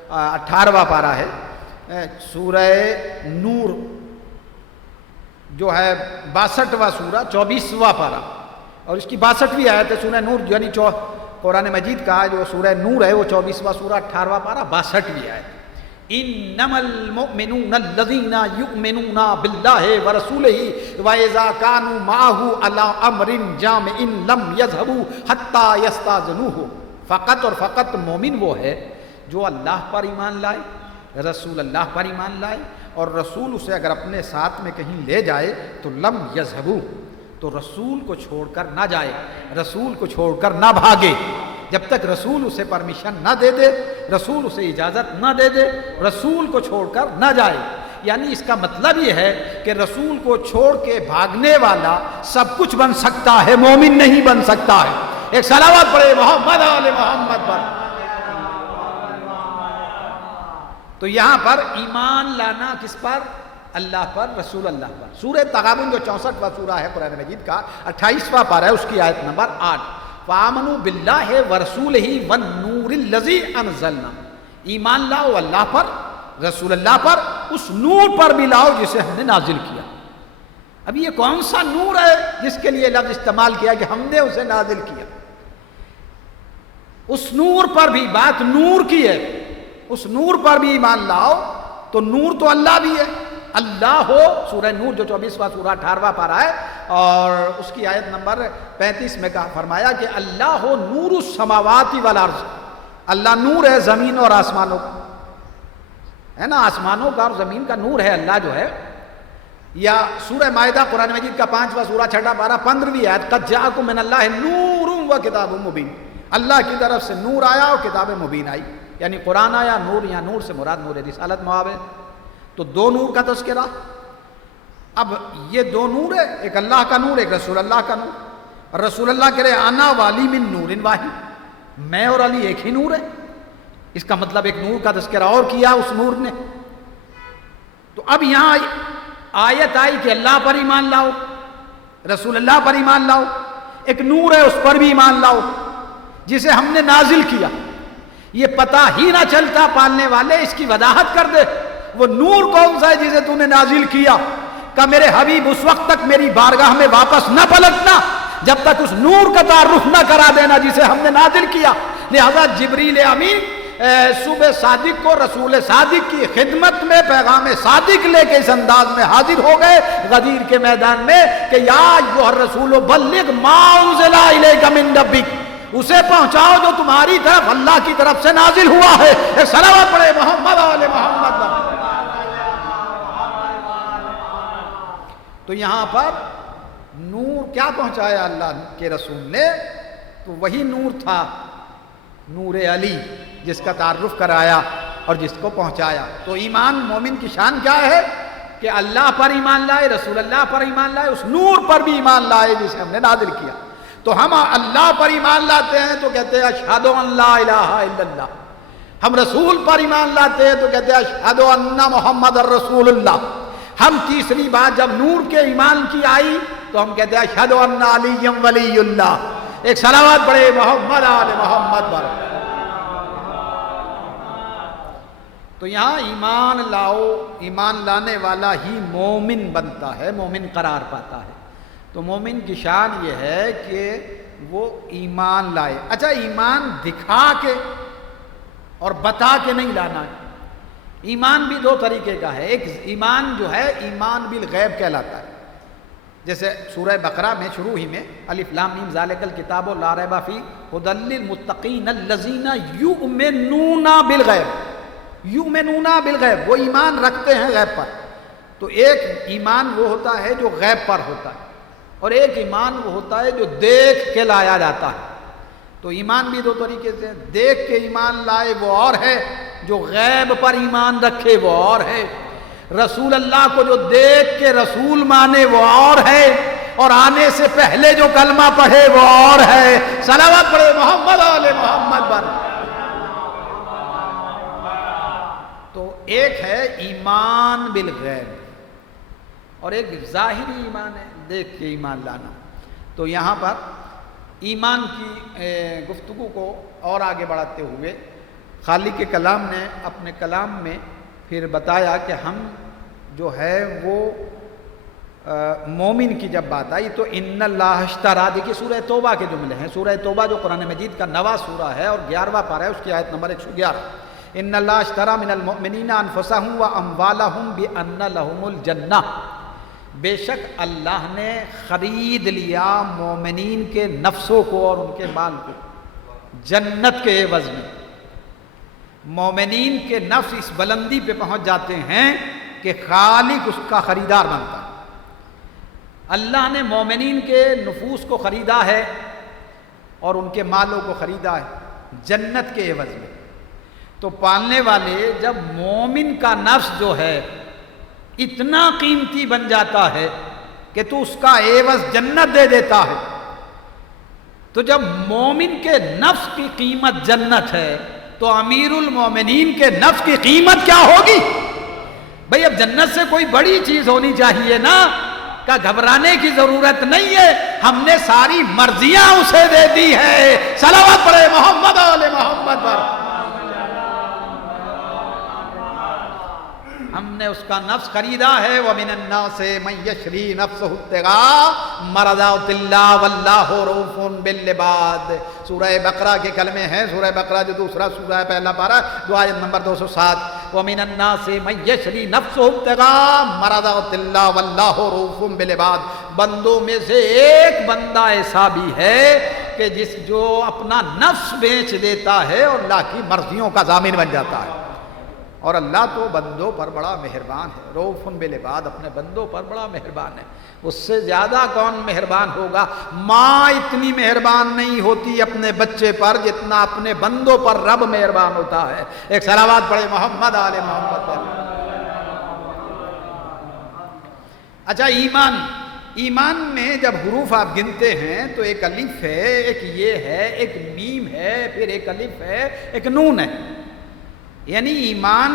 18واں پارہ ہے، سورہ نور جو ہے 62واں سورہ 24واں پارہ، اور اس کی 62ویں آیت ہے سورہ نور، یعنی قرآن مجید کا جو سورہ نور ہے وہ 24واں سورہ 18واں پارہ 62ویں آیت. انما المؤمنون الذین یؤمنون باللہ ورسولہ واذا كانوا معه على امر جامع لم يذهبوا حتى يستاذنوه. فقط اور فقط مومن وہ ہے جو اللہ پر ایمان لائے، رسول اللہ پر ایمان لائے، اور رسول اسے اگر اپنے ساتھ میں کہیں لے جائے تو لم يذهبوا، تو رسول کو چھوڑ کر نہ جائے، رسول کو چھوڑ کر نہ بھاگے. جب تک رسول اسے پرمیشن نہ دے دے، رسول اسے اجازت نہ دے دے، رسول کو چھوڑ کر نہ جائے. یعنی اس کا مطلب یہ ہے کہ رسول کو چھوڑ کے بھاگنے والا سب کچھ بن سکتا ہے، مومن نہیں بن سکتا ہے. ایک صلوات پڑھے محمد آل محمد پر. تو یہاں پر ایمان لانا کس پر؟ اللہ پر، رسول اللہ پر. سورہ تغابن جو 64واں سورہ ہے قرآن مجید کا 28واں پارہ ہے، اس کی آیت نمبر 8، فآمنوا باللہ ورسولہ والنور الذی انزلنا. ایمان لاؤ اللہ پر، رسول اللہ پر، اس نور پر بھی لاؤ جسے ہم نے نازل کیا. اب یہ کون سا نور ہے جس کے لیے لفظ استعمال کیا کہ ہم نے اسے نازل کیا؟ اس نور پر بھی بات نور کی ہے، اس نور پر بھی ایمان لاؤ. تو نور تو اللہ بھی ہے، اللہ ہو. سورہ نور جو 24واں سورہ 18واں پارہ ہے اور اس کی آیت نمبر 35 میں کہا فرمایا کہ اللہ ہو نور السماوات والارض. اللہ نور ہے زمین اور آسمانوں کا، ہے نا، آسمانوں کا اور زمین کا نور ہے اللہ جو ہے. یا سورہ مائدہ قرآن مجید کا 5واں سورہ 6واں پارہ 15ویں آیت، قد جاءکم من اللہ نور و کتاب مبین. اللہ کی طرف سے نور آیا اور کتاب مبین آئی، یعنی قرآن آیا. نور یا نور سے مراد نور رسالت مواب ہے. تو دو نور کا تذکرہ. اب یہ دو نور ہے، ایک اللہ کا نور، ایک رسول اللہ کا نور. اور رسول اللہ کہہ رہے انا والی من نور واحد، میں اور علی ایک ہی نور ہے. اس کا مطلب ایک نور کا تذکرہ اور کیا اس نور نے. تو اب یہاں آیت آئی کہ اللہ پر ایمان لاؤ، رسول اللہ پر ایمان لاؤ. ایک نور ہے اس پر بھی ایمان لاؤ جسے ہم نے نازل کیا. یہ پتہ ہی نہ چلتا، پالنے والے اس کی وضاحت کر دے وہ نور کون سا ہے جسے تو نے نازل کیا. کہ میرے حبیب اس وقت تک میری بارگاہ میں واپس نہ پلٹنا جب تک اس نور کا تعارف نہ کرا دینا جسے ہم نے نازل کیا. لہذا جبریل امین صبح صادق کو رسول صادق کی خدمت میں پیغام صادق لے کے اس انداز میں حاضر ہو گئے غدیر کے میدان میں کہ یا ایھا الرسول بلغ ما انزل الیک من ربک، اسے پہنچاؤ جو تمہاری طرف اللہ کی طرف سے نازل ہوا ہے. ایک صلوات پڑھے محمد آل محمد. تو یہاں پر نور کیا پہنچایا اللہ کے رسول نے؟ تو وہی نور تھا، نور علی، جس کا تعارف کرایا اور جس کو پہنچایا. تو ایمان مومن کی شان کیا ہے کہ اللہ پر ایمان لائے، رسول اللہ پر ایمان لائے، اس نور پر بھی ایمان لائے جسے ہم نے نازل کیا. تو ہم اللہ پر ایمان لاتے ہیں تو کہتے ہیں اشہد ان لا الہ الا اللہ. ہم رسول پر ایمان لاتے ہیں تو کہتے ہیں اشہد ان محمد رسول اللہ. ہم تیسری بات جب نور کے ایمان کی آئی تو ہم کہتے ہیں اشہد ان علی ولی اللہ. ایک صلوات پڑھے محمد آل محمد پر. تو یہاں ایمان لاؤ، ایمان لانے والا ہی مومن بنتا ہے، مومن قرار پاتا ہے. تو مومن کی شان یہ ہے کہ وہ ایمان لائے. اچھا، ایمان دکھا کے اور بتا کے نہیں لانا ہے. ایمان بھی دو طریقے کا ہے. ایک ایمان جو ہے ایمان بالغیب کہلاتا ہے. جیسے سورہ بقرہ میں شروع ہی میں الف لام میم ذالک الکتاب لا ریب فیہ ھدی للمتقین الذین یؤمنون بالغیب. یؤمنون بالغیب، وہ ایمان رکھتے ہیں غیب پر. تو ایک ایمان وہ ہوتا ہے جو غیب پر ہوتا ہے، اور ایک ایمان وہ ہوتا ہے جو دیکھ کے لایا جاتا ہے. تو ایمان بھی دو طریقے سے، دیکھ کے ایمان لائے وہ اور ہے، جو غیب پر ایمان رکھے وہ اور ہے. رسول اللہ کو جو دیکھ کے رسول مانے وہ اور ہے، اور آنے سے پہلے جو کلمہ پڑھے وہ اور ہے. صلوات پڑھے محمد آل محمد پر. تو ایک ہے ایمان بالغیب اور ایک ظاہری ایمان ہے، دیکھ کے ایمان لانا. تو یہاں پر ایمان کی گفتگو کو اور آگے بڑھاتے ہوئے خالق کے کلام نے اپنے کلام میں پھر بتایا کہ ہم جو ہے وہ مومن کی جب بات آئی تو ان اللہ اشترا، دیکھیے سورہ توبہ کے جملے ہیں. سورہ توبہ جو قرآن مجید کا 9واں سورہ ہے اور 11واں پارہ ہے، اس کی آیت نمبر 111. ان اللہ اشترا من المؤمنین انفسهم واموالهم بان لهم الجنہ. بے شک اللہ نے خرید لیا مومنین کے نفسوں کو اور ان کے مال کو جنت کے عوض میں. مومنین کے نفس اس بلندی پہ پہنچ جاتے ہیں کہ خالق اس کا خریدار بنتا ہے. اللہ نے مومنین کے نفوس کو خریدا ہے اور ان کے مالوں کو خریدا ہے جنت کے عوض میں. تو پالنے والے جب مومن کا نفس جو ہے اتنا قیمتی بن جاتا ہے کہ تو اس کا عوض جنت دے دیتا ہے، تو جب مومن کے نفس کی قیمت جنت ہے تو امیر المومنین کے نفس کی قیمت کیا ہوگی؟ بھئی اب جنت سے کوئی بڑی چیز ہونی چاہیے نا، کا گھبرانے کی ضرورت نہیں ہے. ہم نے ساری مرضیاں اسے دے دی ہے. صلوات پڑھے محمد آل محمد پر. ہم نے اس کا نفس خریدا ہے. وَمِنَ النَّاسِ مَن يَشْرِي نَفْسَهُ ابْتِغَاءَ مَرْضَاتِ اللَّهِ وَاللَّهُ رَءُوفٌ بِالْعِبَادِ. سورہ بقرہ کے کلمے ہیں، سورہ بقرہ جو دوسرا سورہ ہے، پہلا پارہ، آیت نمبر 207. وَمِنَ النَّاسِ مَن يَشْرِي نَفْسَهُ ابْتِغَاءَ مَرْضَاتِ اللَّهِ وَاللَّهُ رَءُوفٌ بِالْعِبَادِ. بندوں میں سے ایک بندہ ایسا بھی ہے کہ جو اپنا نفس بیچ دیتا ہے اور اللہ کی مرضیوں کا ضامن بن جاتا ہے. اور اللہ تو بندوں پر بڑا مہربان ہے. رؤوف بالعباد، اپنے بندوں پر بڑا مہربان ہے. اس سے زیادہ کون مہربان ہوگا؟ ماں اتنی مہربان نہیں ہوتی اپنے بچے پر جتنا اپنے بندوں پر رب مہربان ہوتا ہے. ایک صلوات پڑھے محمد آل محمد پر. اچھا، ایمان میں جب حروف آپ گنتے ہیں تو ایک الف ہے، ایک یہ ہے، ایک میم ہے، پھر ایک الف ہے، ایک نون ہے. یعنی ایمان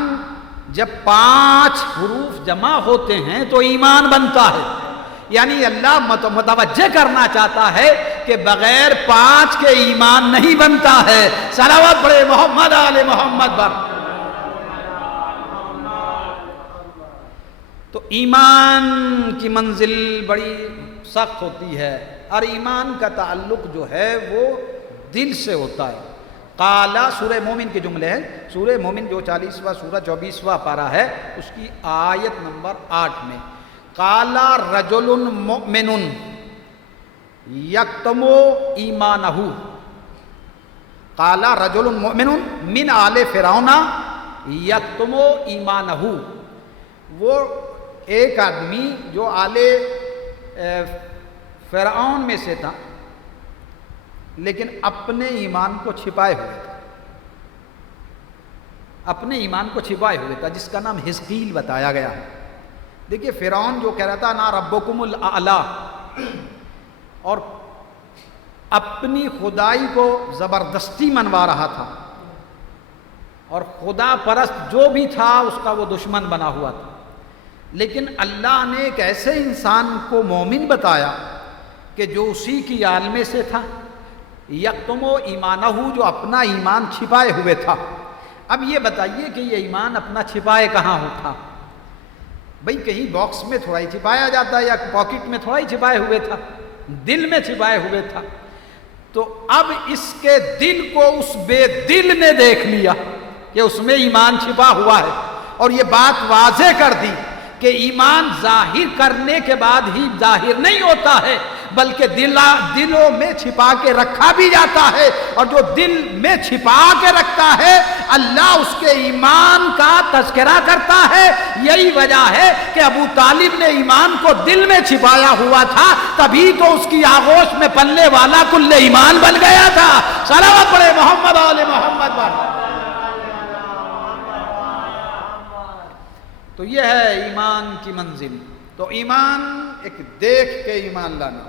جب 5 حروف جمع ہوتے ہیں تو ایمان بنتا ہے. یعنی اللہ متوجہ کرنا چاہتا ہے کہ بغیر 5 کے ایمان نہیں بنتا ہے. صلوات پڑھے محمد آل محمد پر. تو ایمان کی منزل بڑی سخت ہوتی ہے اور ایمان کا تعلق جو ہے وہ دل سے ہوتا ہے. قالا سورہ مومن کے جملے ہیں. سورہ مومن جو 40واں سورہ 24واں پارہ ہے، اس کی آیت نمبر 8 میں قالا رجل مؤمن یکتم ایمانہ. قالا رجل مؤمن من آل فرعون یکتم ایمانہ. وہ ایک آدمی جو آل فرعون میں سے تھا لیکن اپنے ایمان کو چھپائے ہوئے تھا، اپنے ایمان کو چھپائے ہوئے تھا، جس کا نام حزقیل بتایا گیا ہے. دیکھیے فرعون جو کہہ رہا تھا نا ربکم الاعلی، اور اپنی خدائی کو زبردستی منوا رہا تھا، اور خدا پرست جو بھی تھا اس کا وہ دشمن بنا ہوا تھا. لیکن اللہ نے ایک ایسے انسان کو مومن بتایا کہ جو اسی کی عالم سے تھا، یکتم ایمانہ، جو اپنا ایمان چھپائے ہوئے تھا. اب یہ بتائیے کہ یہ ایمان اپنا چھپائے کہاں تھا؟ بھئی کہیں باکس میں تھوڑا ہی چھپایا جاتا ہے یا پاکٹ میں تھوڑا ہی چھپائے ہوئے تھا، دل میں چھپائے ہوئے تھا. تو اب اس کے دل کو اس بے دل نے دیکھ لیا کہ اس میں ایمان چھپا ہوا ہے، اور یہ بات واضح کر دی کہ ایمان ظاہر کرنے کے بعد ہی ظاہر نہیں ہوتا ہے، بلکہ دلوں میں چھپا کے رکھا بھی جاتا ہے، اور جو دل میں چھپا کے رکھتا ہے اللہ اس کے ایمان کا تذکرہ کرتا ہے. یہی وجہ ہے کہ ابو طالب نے ایمان کو دل میں چھپایا ہوا تھا، تبھی تو اس کی آغوش میں پلنے والا کل ایمان بن گیا تھا. صلوات پڑھے محمد آل محمد پر. تو یہ ہے ایمان کی منزل. تو ایمان ایک دیکھ کے ایمان لانا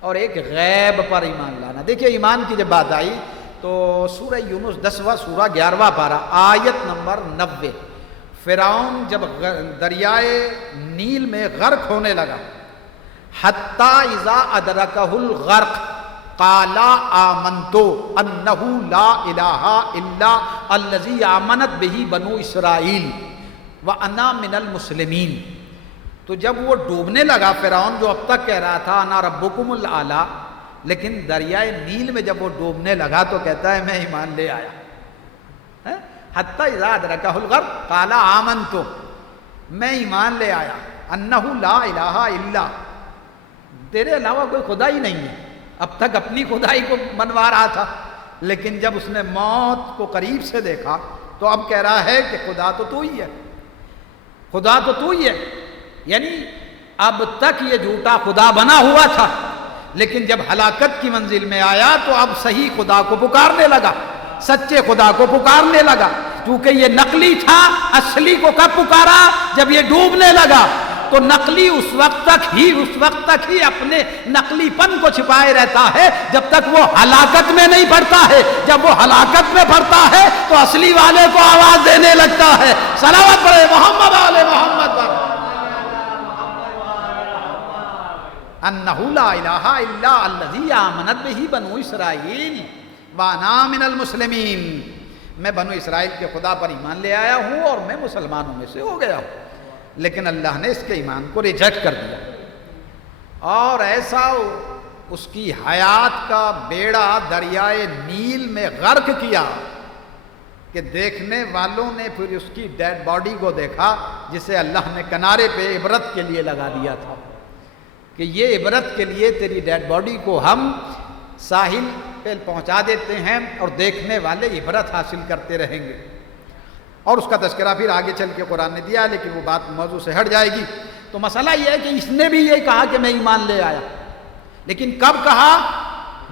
اور ایک غیب پر ایمان لانا. دیکھیے ایمان کی جب بات آئی تو سورہ یونس 10واں سورہ 11واں پارہ آیت نمبر 90. فرعون جب دریائے نیل میں غرق ہونے لگا، حتی اذا ادرکہ الغرق قال آمنت انہ لا الہ الا الذی آمنت بہ بنو اسرائیل وَأَنَا مِنَ الْمُسْلِمِينَ. تو جب وہ ڈوبنے لگا فرعون، جو اب تک کہہ رہا تھا انا ربکم الاعلی، لیکن دریائے نیل میں جب وہ ڈوبنے لگا تو کہتا ہے میں ایمان لے آیا. حتی اذا ادرکہ الغرق قال آمنت، میں ایمان لے آیا، انہ لا الہ الا، تیرے علاوہ کوئی خدا ہی نہیں ہے. اب تک اپنی خدائی کو منوا رہا تھا، لیکن جب اس نے موت کو قریب سے دیکھا تو اب کہہ رہا ہے کہ خدا تو تو ہی ہے، خدا تو تو ہی ہے. یعنی اب تک یہ جھوٹا خدا بنا ہوا تھا، لیکن جب ہلاکت کی منزل میں آیا تو اب صحیح خدا کو پکارنے لگا، سچے خدا کو پکارنے لگا. کیونکہ یہ نقلی تھا، اصلی کو کب پکارا؟ جب یہ ڈوبنے لگا. تو نقلی اس وقت تک ہی اپنے نقلی پن کو چھپائے رہتا ہے جب تک وہ ہلاکت میں نہیں پڑتا ہے. جب وہ ہلاکت میں پڑتا ہے تو اصلی والے کو آواز دینے لگتا ہے. صلوات پڑھے محمد آل محمد پر. انہ لا الہ الا الذی آمنت بہ بنو اسرائیل وانا من المسلمین. میں بنو اسرائیل کے خدا پر ایمان لے آیا ہوں اور میں مسلمانوں میں سے ہو گیا ہوں. لیکن اللہ نے اس کے ایمان کو ریجیکٹ کر دیا، اور ایسا اس کی حیات کا بیڑا دریائے نیل میں غرق کیا کہ دیکھنے والوں نے پھر اس کی ڈیڈ باڈی کو دیکھا، جسے اللہ نے کنارے پہ عبرت کے لیے لگا دیا تھا کہ یہ عبرت کے لیے تیری ڈیڈ باڈی کو ہم ساحل پہ پہنچا دیتے ہیں اور دیکھنے والے عبرت حاصل کرتے رہیں گے. اور اس کا تذکرہ پھر آگے چل کے قرآن نے دیا، لیکن وہ بات موضوع سے ہٹ جائے گی. تو مسئلہ یہ ہے کہ اس نے بھی یہ کہا کہ میں ایمان لے آیا، لیکن کب کہا؟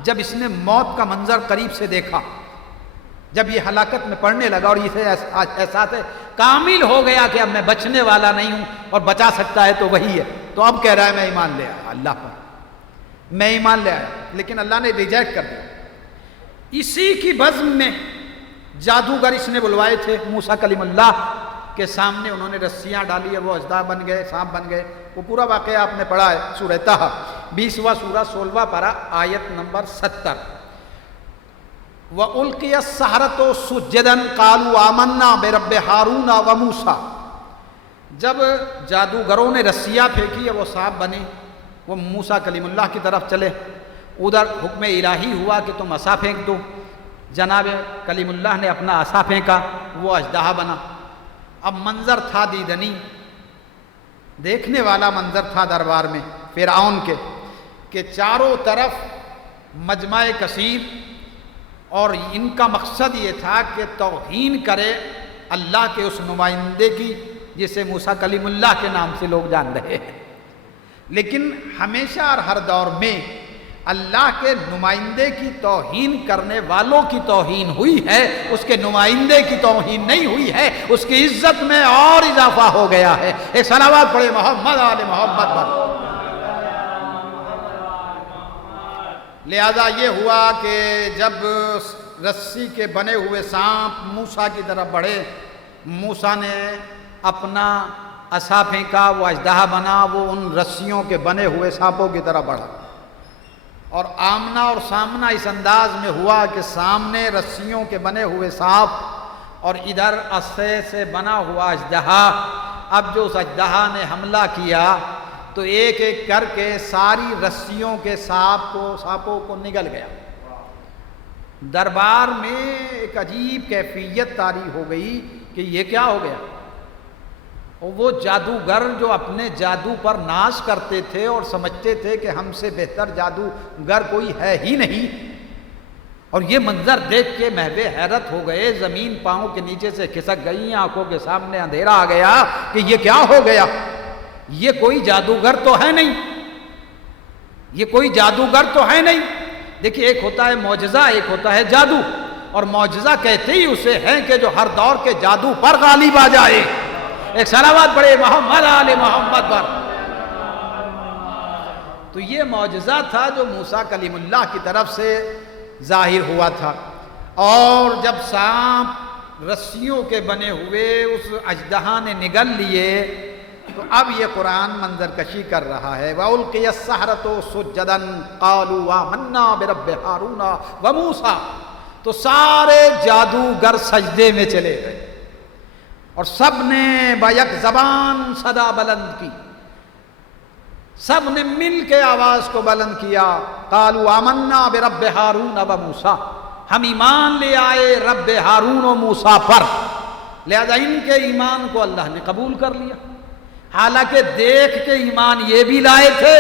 جب اس نے موت کا منظر قریب سے دیکھا، جب یہ ہلاکت میں پڑنے لگا اور اسے احساس کامل ہو گیا کہ اب میں بچنے والا نہیں ہوں اور بچا سکتا ہے تو وہی ہے. تو اب کہہ رہا ہے میں ایمان لے آیا اللہ پر، میں ایمان لے آیا. لیکن اللہ نے ریجیکٹ کر دیا. اسی کی بزم میں جادوگر اس نے بلوائے تھے موسیٰ کلیم اللہ کے سامنے. انہوں نے رسیاں ڈالی اور وہ اژدہا بن گئے، سانپ بن گئے. وہ پورا واقعہ آپ نے پڑھا ہے سورہ طٰہٰ 20واں سورہ 16واں پارہ آیت نمبر 70. وَأُلْقِيَ السَّحَرَةُ سُجَّدًا قَالُوا آمَنَّا بِرَبِّ ہارون وَمُوسَىٰ. جب جادوگروں نے رسیاں پھینکی اور وہ سانپ بنے، وہ موسیٰ کلیم اللہ کی طرف چلے. ادھر حکم الہی ہوا کہ تم عصا پھینک دو. جناب کلیم اللہ نے اپنا عصا پھینکا، وہ اژدہا بنا. اب منظر تھا دیدنی، دیکھنے والا منظر تھا دربار میں فرعون کے کہ چاروں طرف مجمع کثیر، اور ان کا مقصد یہ تھا کہ توہین کرے اللہ کے اس نمائندے کی جسے موسیٰ کلیم اللہ کے نام سے لوگ جان رہے ہیں. لیکن ہمیشہ اور ہر دور میں اللہ کے نمائندے کی توہین کرنے والوں کی توہین ہوئی ہے، اس کے نمائندے کی توہین نہیں ہوئی ہے. اس کی عزت میں اور اضافہ ہو گیا ہے. ایک صلوات پڑھے محمد آل محمد پر. لہذا یہ ہوا کہ جب رسی کے بنے ہوئے سانپ موسیٰ کی طرف بڑھے، موسیٰ نے اپنا عصا پھینکا، وہ اژدہا بنا، وہ ان رسیوں کے بنے ہوئے سانپوں کی طرف بڑھا، اور آمنا اور سامنا اس انداز میں ہوا کہ سامنے رسیوں کے بنے ہوئے سانپ اور ادھر عصے سے بنا ہوا اژدہا۔ اب جو اس اژدہا نے حملہ کیا تو ایک ایک کر کے ساری رسیوں کے سانپوں کو نگل گیا۔ دربار میں ایک عجیب کیفیت طاری ہو گئی کہ یہ کیا ہو گیا، اور وہ جادوگر جو اپنے جادو پر ناز کرتے تھے اور سمجھتے تھے کہ ہم سے بہتر جادوگر کوئی ہے ہی نہیں، اور یہ منظر دیکھ کے محو حیرت ہو گئے، زمین پاؤں کے نیچے سے کھسک گئی، آنکھوں کے سامنے اندھیرا آ گیا کہ یہ کیا ہو گیا، یہ کوئی جادوگر تو ہے نہیں، یہ کوئی جادوگر تو ہے نہیں۔ دیکھیے، ایک ہوتا ہے معجزہ، ایک ہوتا ہے جادو، اور معجزہ کہتے ہی اسے ہیں کہ جو ہر دور کے جادو پر غالب آ جائے۔ ایک صلوات پڑھے محمد آل محمد پر۔ تو یہ معجزہ تھا جو موسیٰ کلیم اللہ کی طرف سے ظاہر ہوا تھا، اور جب سانپ رسیوں کے بنے ہوئے اس اژدہا نے نگل لیے تو اب یہ قرآن منظر کشی کر رہا ہے۔ وَأُلْقِيَ السَّحَرَةُ سُجَّدًا قَالُوا آمَنَّا بِرَبِّ ہارون وَموسیٰ، تو سارے جادوگر سجدے میں چلے گئے اور سب نے بیک زبان صدا بلند کی، سب نے مل کے آواز کو بلند کیا، قالوا آمنا برب ہارون و موسیٰ، ہم ایمان لے آئے رب ہارون و موسیٰ پر۔ لہذا ان کے ایمان کو اللہ نے قبول کر لیا، حالانکہ دیکھ کے ایمان یہ بھی لائے تھے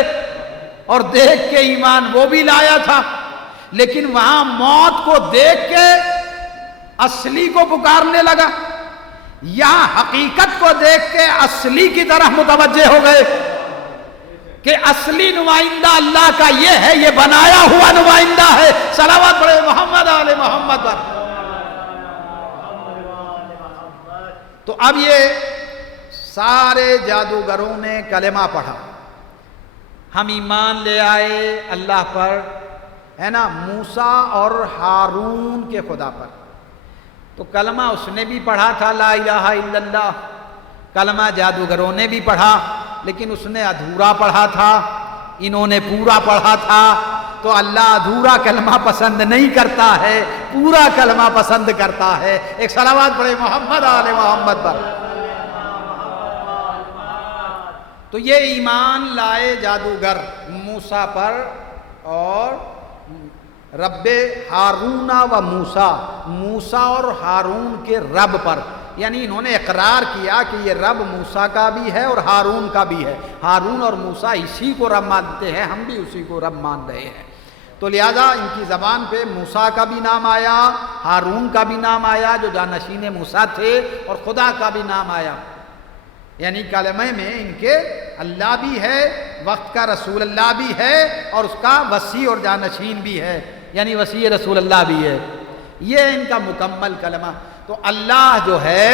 اور دیکھ کے ایمان وہ بھی لایا تھا، لیکن وہاں موت کو دیکھ کے اصلی کو پکارنے لگا، یہاں حقیقت کو دیکھ کے اصلی کی طرف متوجہ ہو گئے کہ اصلی نمائندہ اللہ کا یہ ہے، یہ بنایا ہوا نمائندہ ہے۔ صلوات پڑھے محمد آل محمد پر۔ تو اب یہ سارے جادوگروں نے کلمہ پڑھا، ہم ایمان لے آئے اللہ پر، ہے نا، موسیٰ اور ہارون کے خدا پر۔ تو کلمہ اس نے بھی پڑھا تھا لا الہ الا اللہ، کلمہ جادوگروں نے بھی پڑھا، لیکن اس نے ادھورا پڑھا تھا، انہوں نے پورا پڑھا تھا۔ تو اللہ ادھورا کلمہ پسند نہیں کرتا ہے، پورا کلمہ پسند کرتا ہے۔ ایک صلوات پڑھے محمد آل محمد پر۔ تو یہ ایمان لائے جادوگر موسیٰ پر اور رب ہارون و موسیٰ، موسیٰ اور ہارون کے رب پر، یعنی انہوں نے اقرار کیا کہ یہ رب موسیٰ کا بھی ہے اور ہارون کا بھی ہے، ہارون اور موسیٰ اسی کو رب مانتے ہیں، ہم بھی اسی کو رب مان رہے ہیں۔ تو لہذا ان کی زبان پہ موسیٰ کا بھی نام آیا، ہارون کا بھی نام آیا جو جانشین موسیٰ تھے، اور خدا کا بھی نام آیا، یعنی کلمہ میں ان کے اللہ بھی ہے، وقت کا رسول اللہ بھی ہے، اور اس کا وسیع اور جانشین بھی ہے، یعنی وسیع رسول اللہ بھی ہے۔ یہ ان کا مکمل کلمہ۔ تو اللہ جو ہے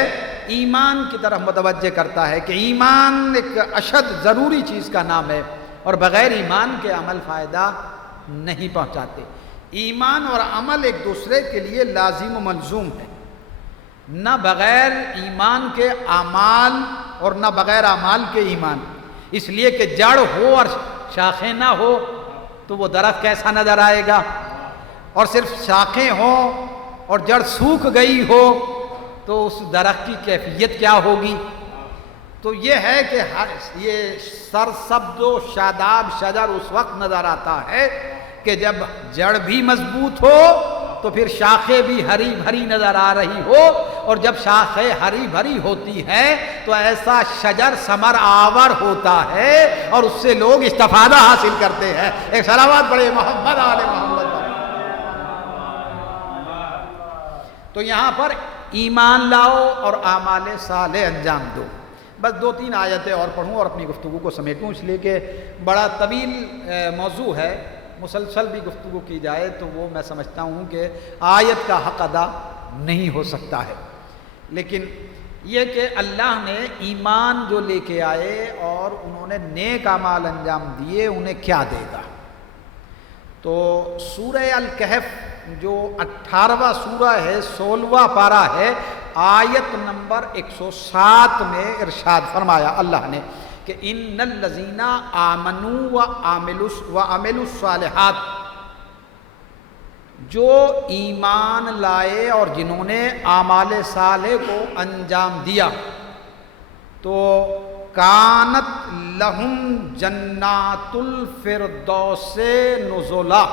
ایمان کی طرف متوجہ کرتا ہے کہ ایمان ایک اشد ضروری چیز کا نام ہے، اور بغیر ایمان کے عمل فائدہ نہیں پہنچاتے۔ ایمان اور عمل ایک دوسرے کے لیے لازم و ملزوم ہے، نہ بغیر ایمان کے اعمال اور نہ بغیر اعمال کے ایمان، اس لیے کہ جڑ ہو اور شاخیں نہ ہو تو وہ درخت کیسا نظر آئے گا، اور صرف شاخیں ہوں اور جڑ سوکھ گئی ہو تو اس درخت کی کیفیت کیا ہوگی۔ تو یہ ہے کہ یہ سرسبز و شاداب شجر اس وقت نظر آتا ہے کہ جب جڑ بھی مضبوط ہو تو پھر شاخیں بھی ہری بھری نظر آ رہی ہو، اور جب شاخیں ہری بھری ہوتی ہیں تو ایسا شجر ثمر آور ہوتا ہے اور اس سے لوگ استفادہ حاصل کرتے ہیں۔ ایک صلوات پڑھے محمد آل محمد۔ تو یہاں پر ایمان لاؤ اور اعمال صالح انجام دو۔ بس 2-3 آیتیں اور پڑھوں اور اپنی گفتگو کو سمیٹوں، اس لیے کہ بڑا طویل موضوع ہے، مسلسل بھی گفتگو کی جائے تو وہ میں سمجھتا ہوں کہ آیت کا حق ادا نہیں ہو سکتا ہے۔ لیکن یہ کہ اللہ نے ایمان جو لے کے آئے اور انہوں نے نیک اعمال انجام دیے، انہیں کیا دے گا۔ تو سورہ الکہف جو 18واں سورہ ہے، 16واں پارہ ہے، آیت نمبر 107 میں ارشاد فرمایا اللہ نے کہ ان الذین آمنوا وعملوا الصالحات، جو ایمان لائے اور جنہوں نے اعمال صالح کو انجام دیا، تو کانت لہم جنات الفردوس نزلا،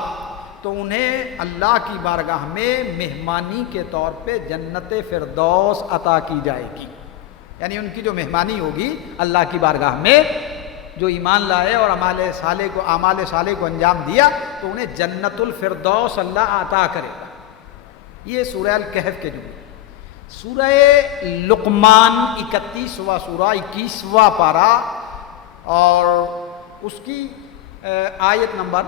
تو انہیں اللہ کی بارگاہ میں مہمانی کے طور پہ جنت فردوس عطا کی جائے گی۔ یعنی ان کی جو مہمانی ہوگی اللہ کی بارگاہ میں، جو ایمان لائے اور اعمال صالح کو انجام دیا، تو انہیں جنت الفردوس اللہ عطا کرے گا۔ یہ سورہ الکہف کے جملے۔ سورہ لقمان 31واں سورہ 21واں پارہ اور اس کی آیت نمبر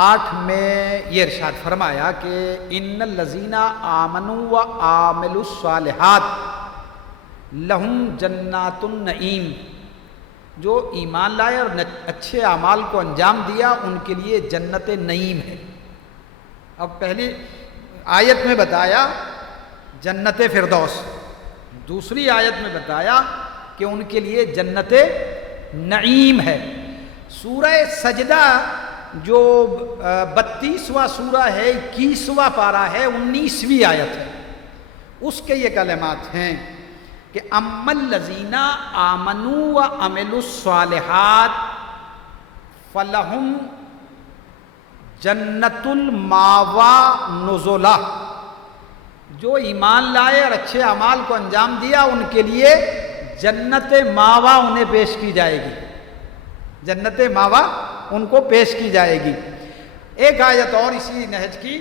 8 میں یہ ارشاد فرمایا کہ ان الذین آمنوا وعملوا الصالحات لہم جنات النعیم، جو ایمان لائے اور اچھے اعمال کو انجام دیا ان کے لیے جنت نعیم ہے۔ اب پہلی آیت میں بتایا جنت فردوس، دوسری آیت میں بتایا کہ ان کے لیے جنت نعیم ہے۔ سورہ سجدہ جو 32واں سورہ ہے، 21واں پارہ ہے، 19ویں آیت ہے، اس کے یہ کلمات ہیں کہ اما الذین آمنوا وعملوا الصالحات فلہم جنت الماوا نزلا، جو ایمان لائے اور اچھے اعمال کو انجام دیا ان کے لیے جنت ماوا انہیں پیش کی جائے گی، جنت ماوا ان کو پیش کی جائے گی۔ ایک آیت اور اسی نہج کی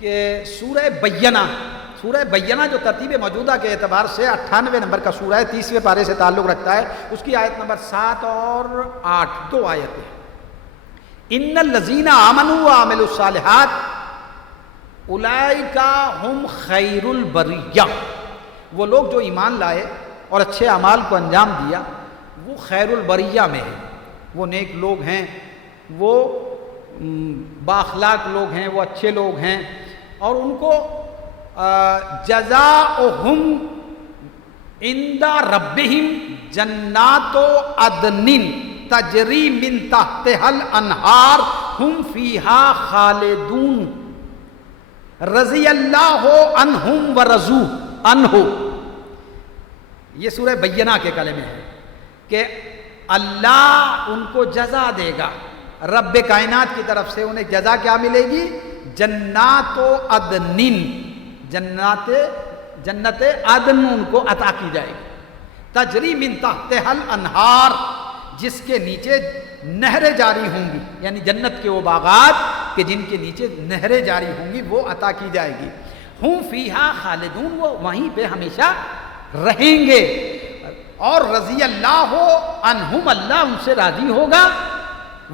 کہ سورہ بینہ جو ترتیب موجودہ کے اعتبار سے 98 نمبر کا سورہ ہے، 30ویں پارے سے تعلق رکھتا ہے، اس کی آیت نمبر 7 اور 8 دو آیتیں۔ ان الذین آمنوا وعملوا الصالحات اولئک ہم خیر البریہ، وہ لوگ جو ایمان لائے اور اچھے اعمال کو انجام دیا وہ خیر البریہ میں ہیں، وہ نیک لوگ ہیں، وہ بااخلاق لوگ ہیں، وہ اچھے لوگ ہیں، اور ان کو جزاؤہم عند ربہم جنات عدن تجری من تحتہا الانہار ہم فیہا خالدون رضی اللہ عنہم ورضوا عنہ۔ یہ سورہ بینہ کے کلمے ہیں کہ اللہ ان کو جزا دے گا، رب کائنات کی طرف سے انہیں جزا کیا ملے گی؟ جنات عدن، جنت عدن ان کو عطا کی جائے گی، تجری من تحتہا الانہار، جس کے نیچے نہریں جاری ہوں گی، یعنی جنت کے وہ باغات کہ جن کے نیچے نہریں جاری ہوں گی وہ عطا کی جائے گی۔ ہم فیہا خالدون، وہ وہیں پہ ہمیشہ رہیں گے، اور رضی اللہ عنہم، اللہ ان سے راضی ہوگا،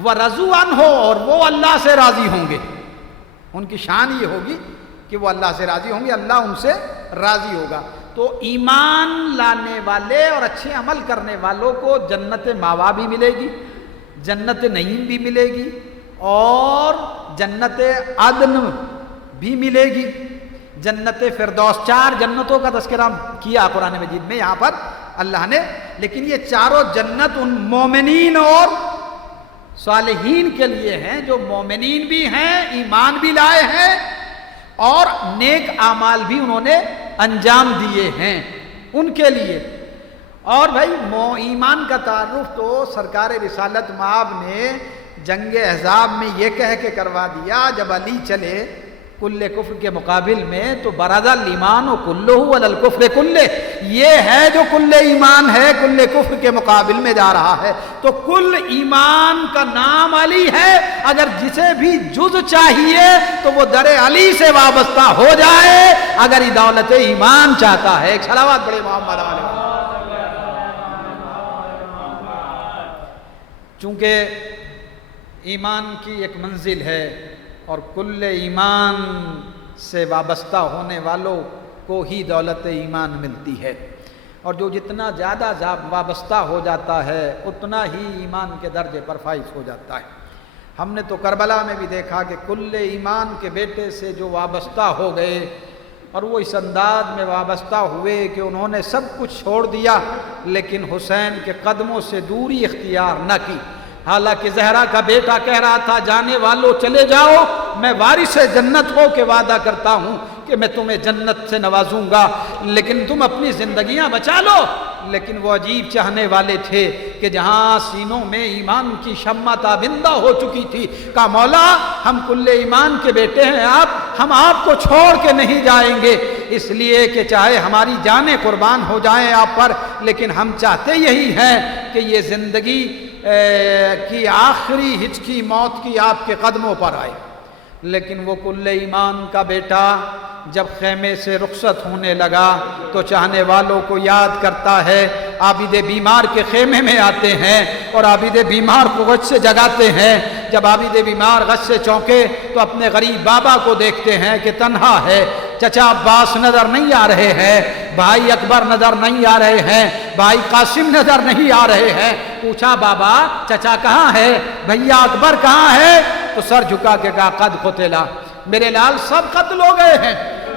ورضوا عنہ، اور وہ اللہ سے راضی ہوں گے۔ ان کی شان یہ ہوگی کہ وہ اللہ سے راضی ہوں گے، اللہ ان سے راضی ہوگا۔ تو ایمان لانے والے اور اچھے عمل کرنے والوں کو جنت ماوا بھی ملے گی، جنت نعیم بھی ملے گی، اور جنت عدن بھی ملے گی، جنت فردوس۔ 4 جنتوں کا تذکرہ کیا قرآن مجید میں یہاں پر اللہ نے، لیکن یہ چاروں جنت ان مومنین اور صالحین کے لیے ہیں جو مومنین بھی ہیں، ایمان بھی لائے ہیں، اور نیک اعمال بھی انہوں نے انجام دیے ہیں، ان کے لیے۔ اور بھائی ایمان کا تعارف تو سرکار رسالت مآب نے جنگ احزاب میں یہ کہہ کے کروا دیا، جب علی چلے کل کفر کے مقابل میں تو برز الایمان کلہ علی الکفر کلہ، یہ ہے جو کل ایمان ہے کل کفر کے مقابل میں جا رہا ہے، تو کل ایمان کا نام علی ہے، اگر جسے بھی جز چاہیے تو وہ در علی سے وابستہ ہو جائے اگر دولت ایمان چاہتا ہے۔ ایک صلوات بڑے محمد علیہ۔ چونکہ ایمان کی ایک منزل ہے اور کل ایمان سے وابستہ ہونے والوں کو ہی دولت ایمان ملتی ہے، اور جو جتنا زیادہ وابستہ ہو جاتا ہے اتنا ہی ایمان کے درجے پر فائز ہو جاتا ہے۔ ہم نے تو کربلا میں بھی دیکھا کہ کل ایمان کے بیٹے سے جو وابستہ ہو گئے اور وہ اس انداز میں وابستہ ہوئے کہ انہوں نے سب کچھ چھوڑ دیا لیکن حسین کے قدموں سے دوری اختیار نہ کی. حالانکہ زہرا کا بیٹا کہہ رہا تھا جانے والوں چلے جاؤ، میں وارث جنت ہو کے وعدہ کرتا ہوں کہ میں تمہیں جنت سے نوازوں گا، لیکن تم اپنی زندگیاں بچا لو. لیکن وہ عجیب چاہنے والے تھے کہ جہاں سینوں میں ایمان کی شمع تابندہ ہو چکی تھی، کہا مولا ہم کل ایمان کے بیٹے ہیں، ہم آپ کو چھوڑ کے نہیں جائیں گے، اس لیے کہ چاہے ہماری جانیں قربان ہو جائیں آپ پر، لیکن ہم چاہتے یہی ہیں کہ یہ زندگی کی آخری ہچکی موت کی آپ کے قدموں پر آئے. لیکن وہ کل ایمان کا بیٹا جب خیمے سے رخصت ہونے لگا تو چاہنے والوں کو یاد کرتا ہے. عابد بیمار کے خیمے میں آتے ہیں اور عابد بیمار کو غش سے جگاتے ہیں. جب عابد بیمار غش سے چونکے تو اپنے غریب بابا کو دیکھتے ہیں کہ تنہا ہے. چچا عباس نظر نہیں آ رہے ہیں، بھائی اکبر نظر نہیں آ رہے ہیں، بھائی قاسم نظر نہیں آ رہے ہیں. پوچھا بابا چچا کہاں ہے، بھیا اکبر کہاں ہے؟ تو سر جھکا کے کہا قد قتلا، میرے لال سب قتل ہو گئے ہیں.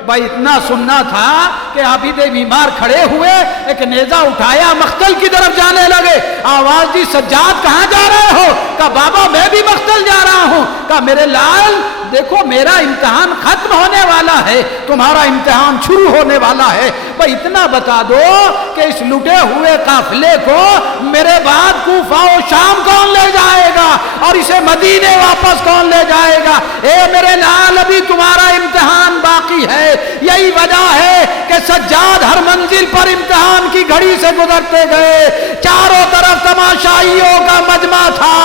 بھائی اتنا سننا تھا کہ عابد بیمار کھڑے ہوئے، ایک نیزہ اٹھایا مقتل کی طرف جانے لگے. آواز دی سجاد کہاں جا رہے ہو؟ کہا بابا میں بھی مقتل جا رہا ہوں. کہا میرے لال دیکھو میرا امتحان ختم ہونے والا ہے، تمہارا امتحان شروع ہونے والا ہے. بھائی اتنا بتا دو کہ اس لٹے ہوئے قافلے کو میرے بعد کوفہ و شام کون لے جائے گا اور اسے مدینے واپس کون لے جائے گا؟ اے میرے لال ابھی تمہارا امتحان باقی ہے. یہی وجہ ہے کہ سجاد ہر منزل پر امتحان کی گھڑی سے گزرتے گئے. چاروں طرف تماشائیوں کا مجمع تھا،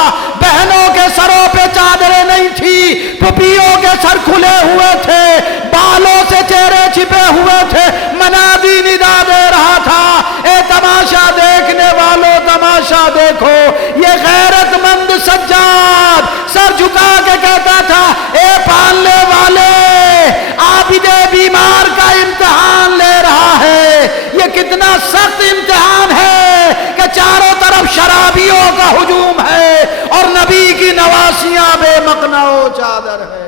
بہنوں کے سروں پہ چادریں نہیں تھی، پھپھیوں کے سر کھلے ہوئے تھے، بالوں سے چہرے چھپے ہوئے تھے. منادی ندا دے رہا تھا اے تماشا دیکھنے والوں تماشا دیکھو. یہ غیرت مند سجاد سر جھکا کے کہتا تھا اے پالنے والے عابد بیمار کا امتحان لے رہا ہے. یہ کتنا سخت امتحان ہے کہ چاروں طرف شرابیوں کا ہجوم ہے اور نبی کی نواسیاں بے مقنع و چادر ہے.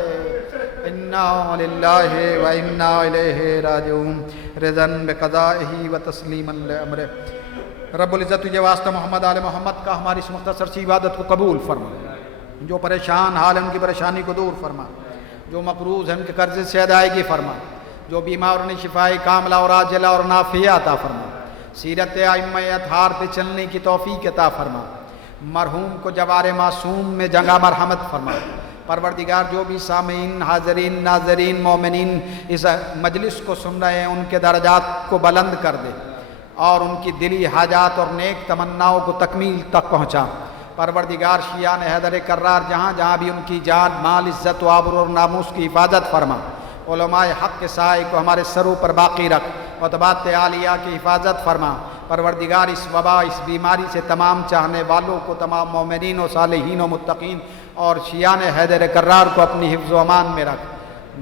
انا للہ و انا الیہ راجعون. رضاً بقضائہ و تسلیما لامرہ. رب العزت تجھے واسطہ محمد آل محمد کا ہماری اس مختصر سی عبادت کو قبول فرما. جو پریشان حال ہے ان کی پریشانی کو دور فرما، جو مقروض ہیں ان کے قرض سے ادائیگی فرما، جو بیمار انہیں شفائی کاملہ اور عاجلہ اور نافعہ عطا فرما. سیرت ائمہ اطہار پہ چلنے کی توفیق عطا فرما. مرحوم کو جوار معصوم میں جگہ مرحمت فرما. پروردگار جو بھی سامعین حاضرین ناظرین مومنین اس مجلس کو سن رہے ہیں ان کے درجات کو بلند کر دے اور ان کی دلی حاجات اور نیک تمناؤں کو تکمیل تک پہنچا. پروردگار شیعان حیدر کرار جہاں جہاں بھی ان کی جان مال عزت و آبرو اور ناموس کی حفاظت فرما. علماء حق کے سائے کو ہمارے سروں پر باقی رکھ، مطبوعات عالیہ کی حفاظت فرما. پروردگار اس وبا اس بیماری سے تمام چاہنے والوں کو، تمام مومنین و صالحین و متقین اور شیعان حیدر کرار کو اپنی حفظ و امان میں رکھ.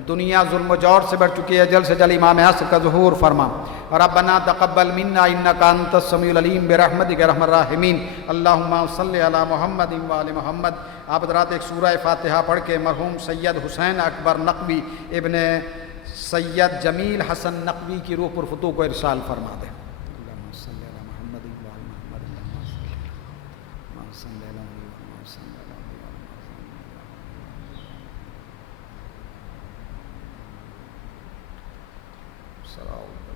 دنیا ظلم و جور سے بڑھ چکی ہے، جلد سے جلد امام حسن کا ظہور فرما. ربنا تقبل منا انک انت السمیع العلیم برحمتک ارحم الراحمین. اللہم صلی علی محمد و آل محمد. آپ حضرات ایک سورہ فاتحہ پڑھ کے مرحوم سید حسین اکبر نقوی ابن سید جمیل حسن نقوی کی روح پر فتوح کو ارسال فرما دیں. السلام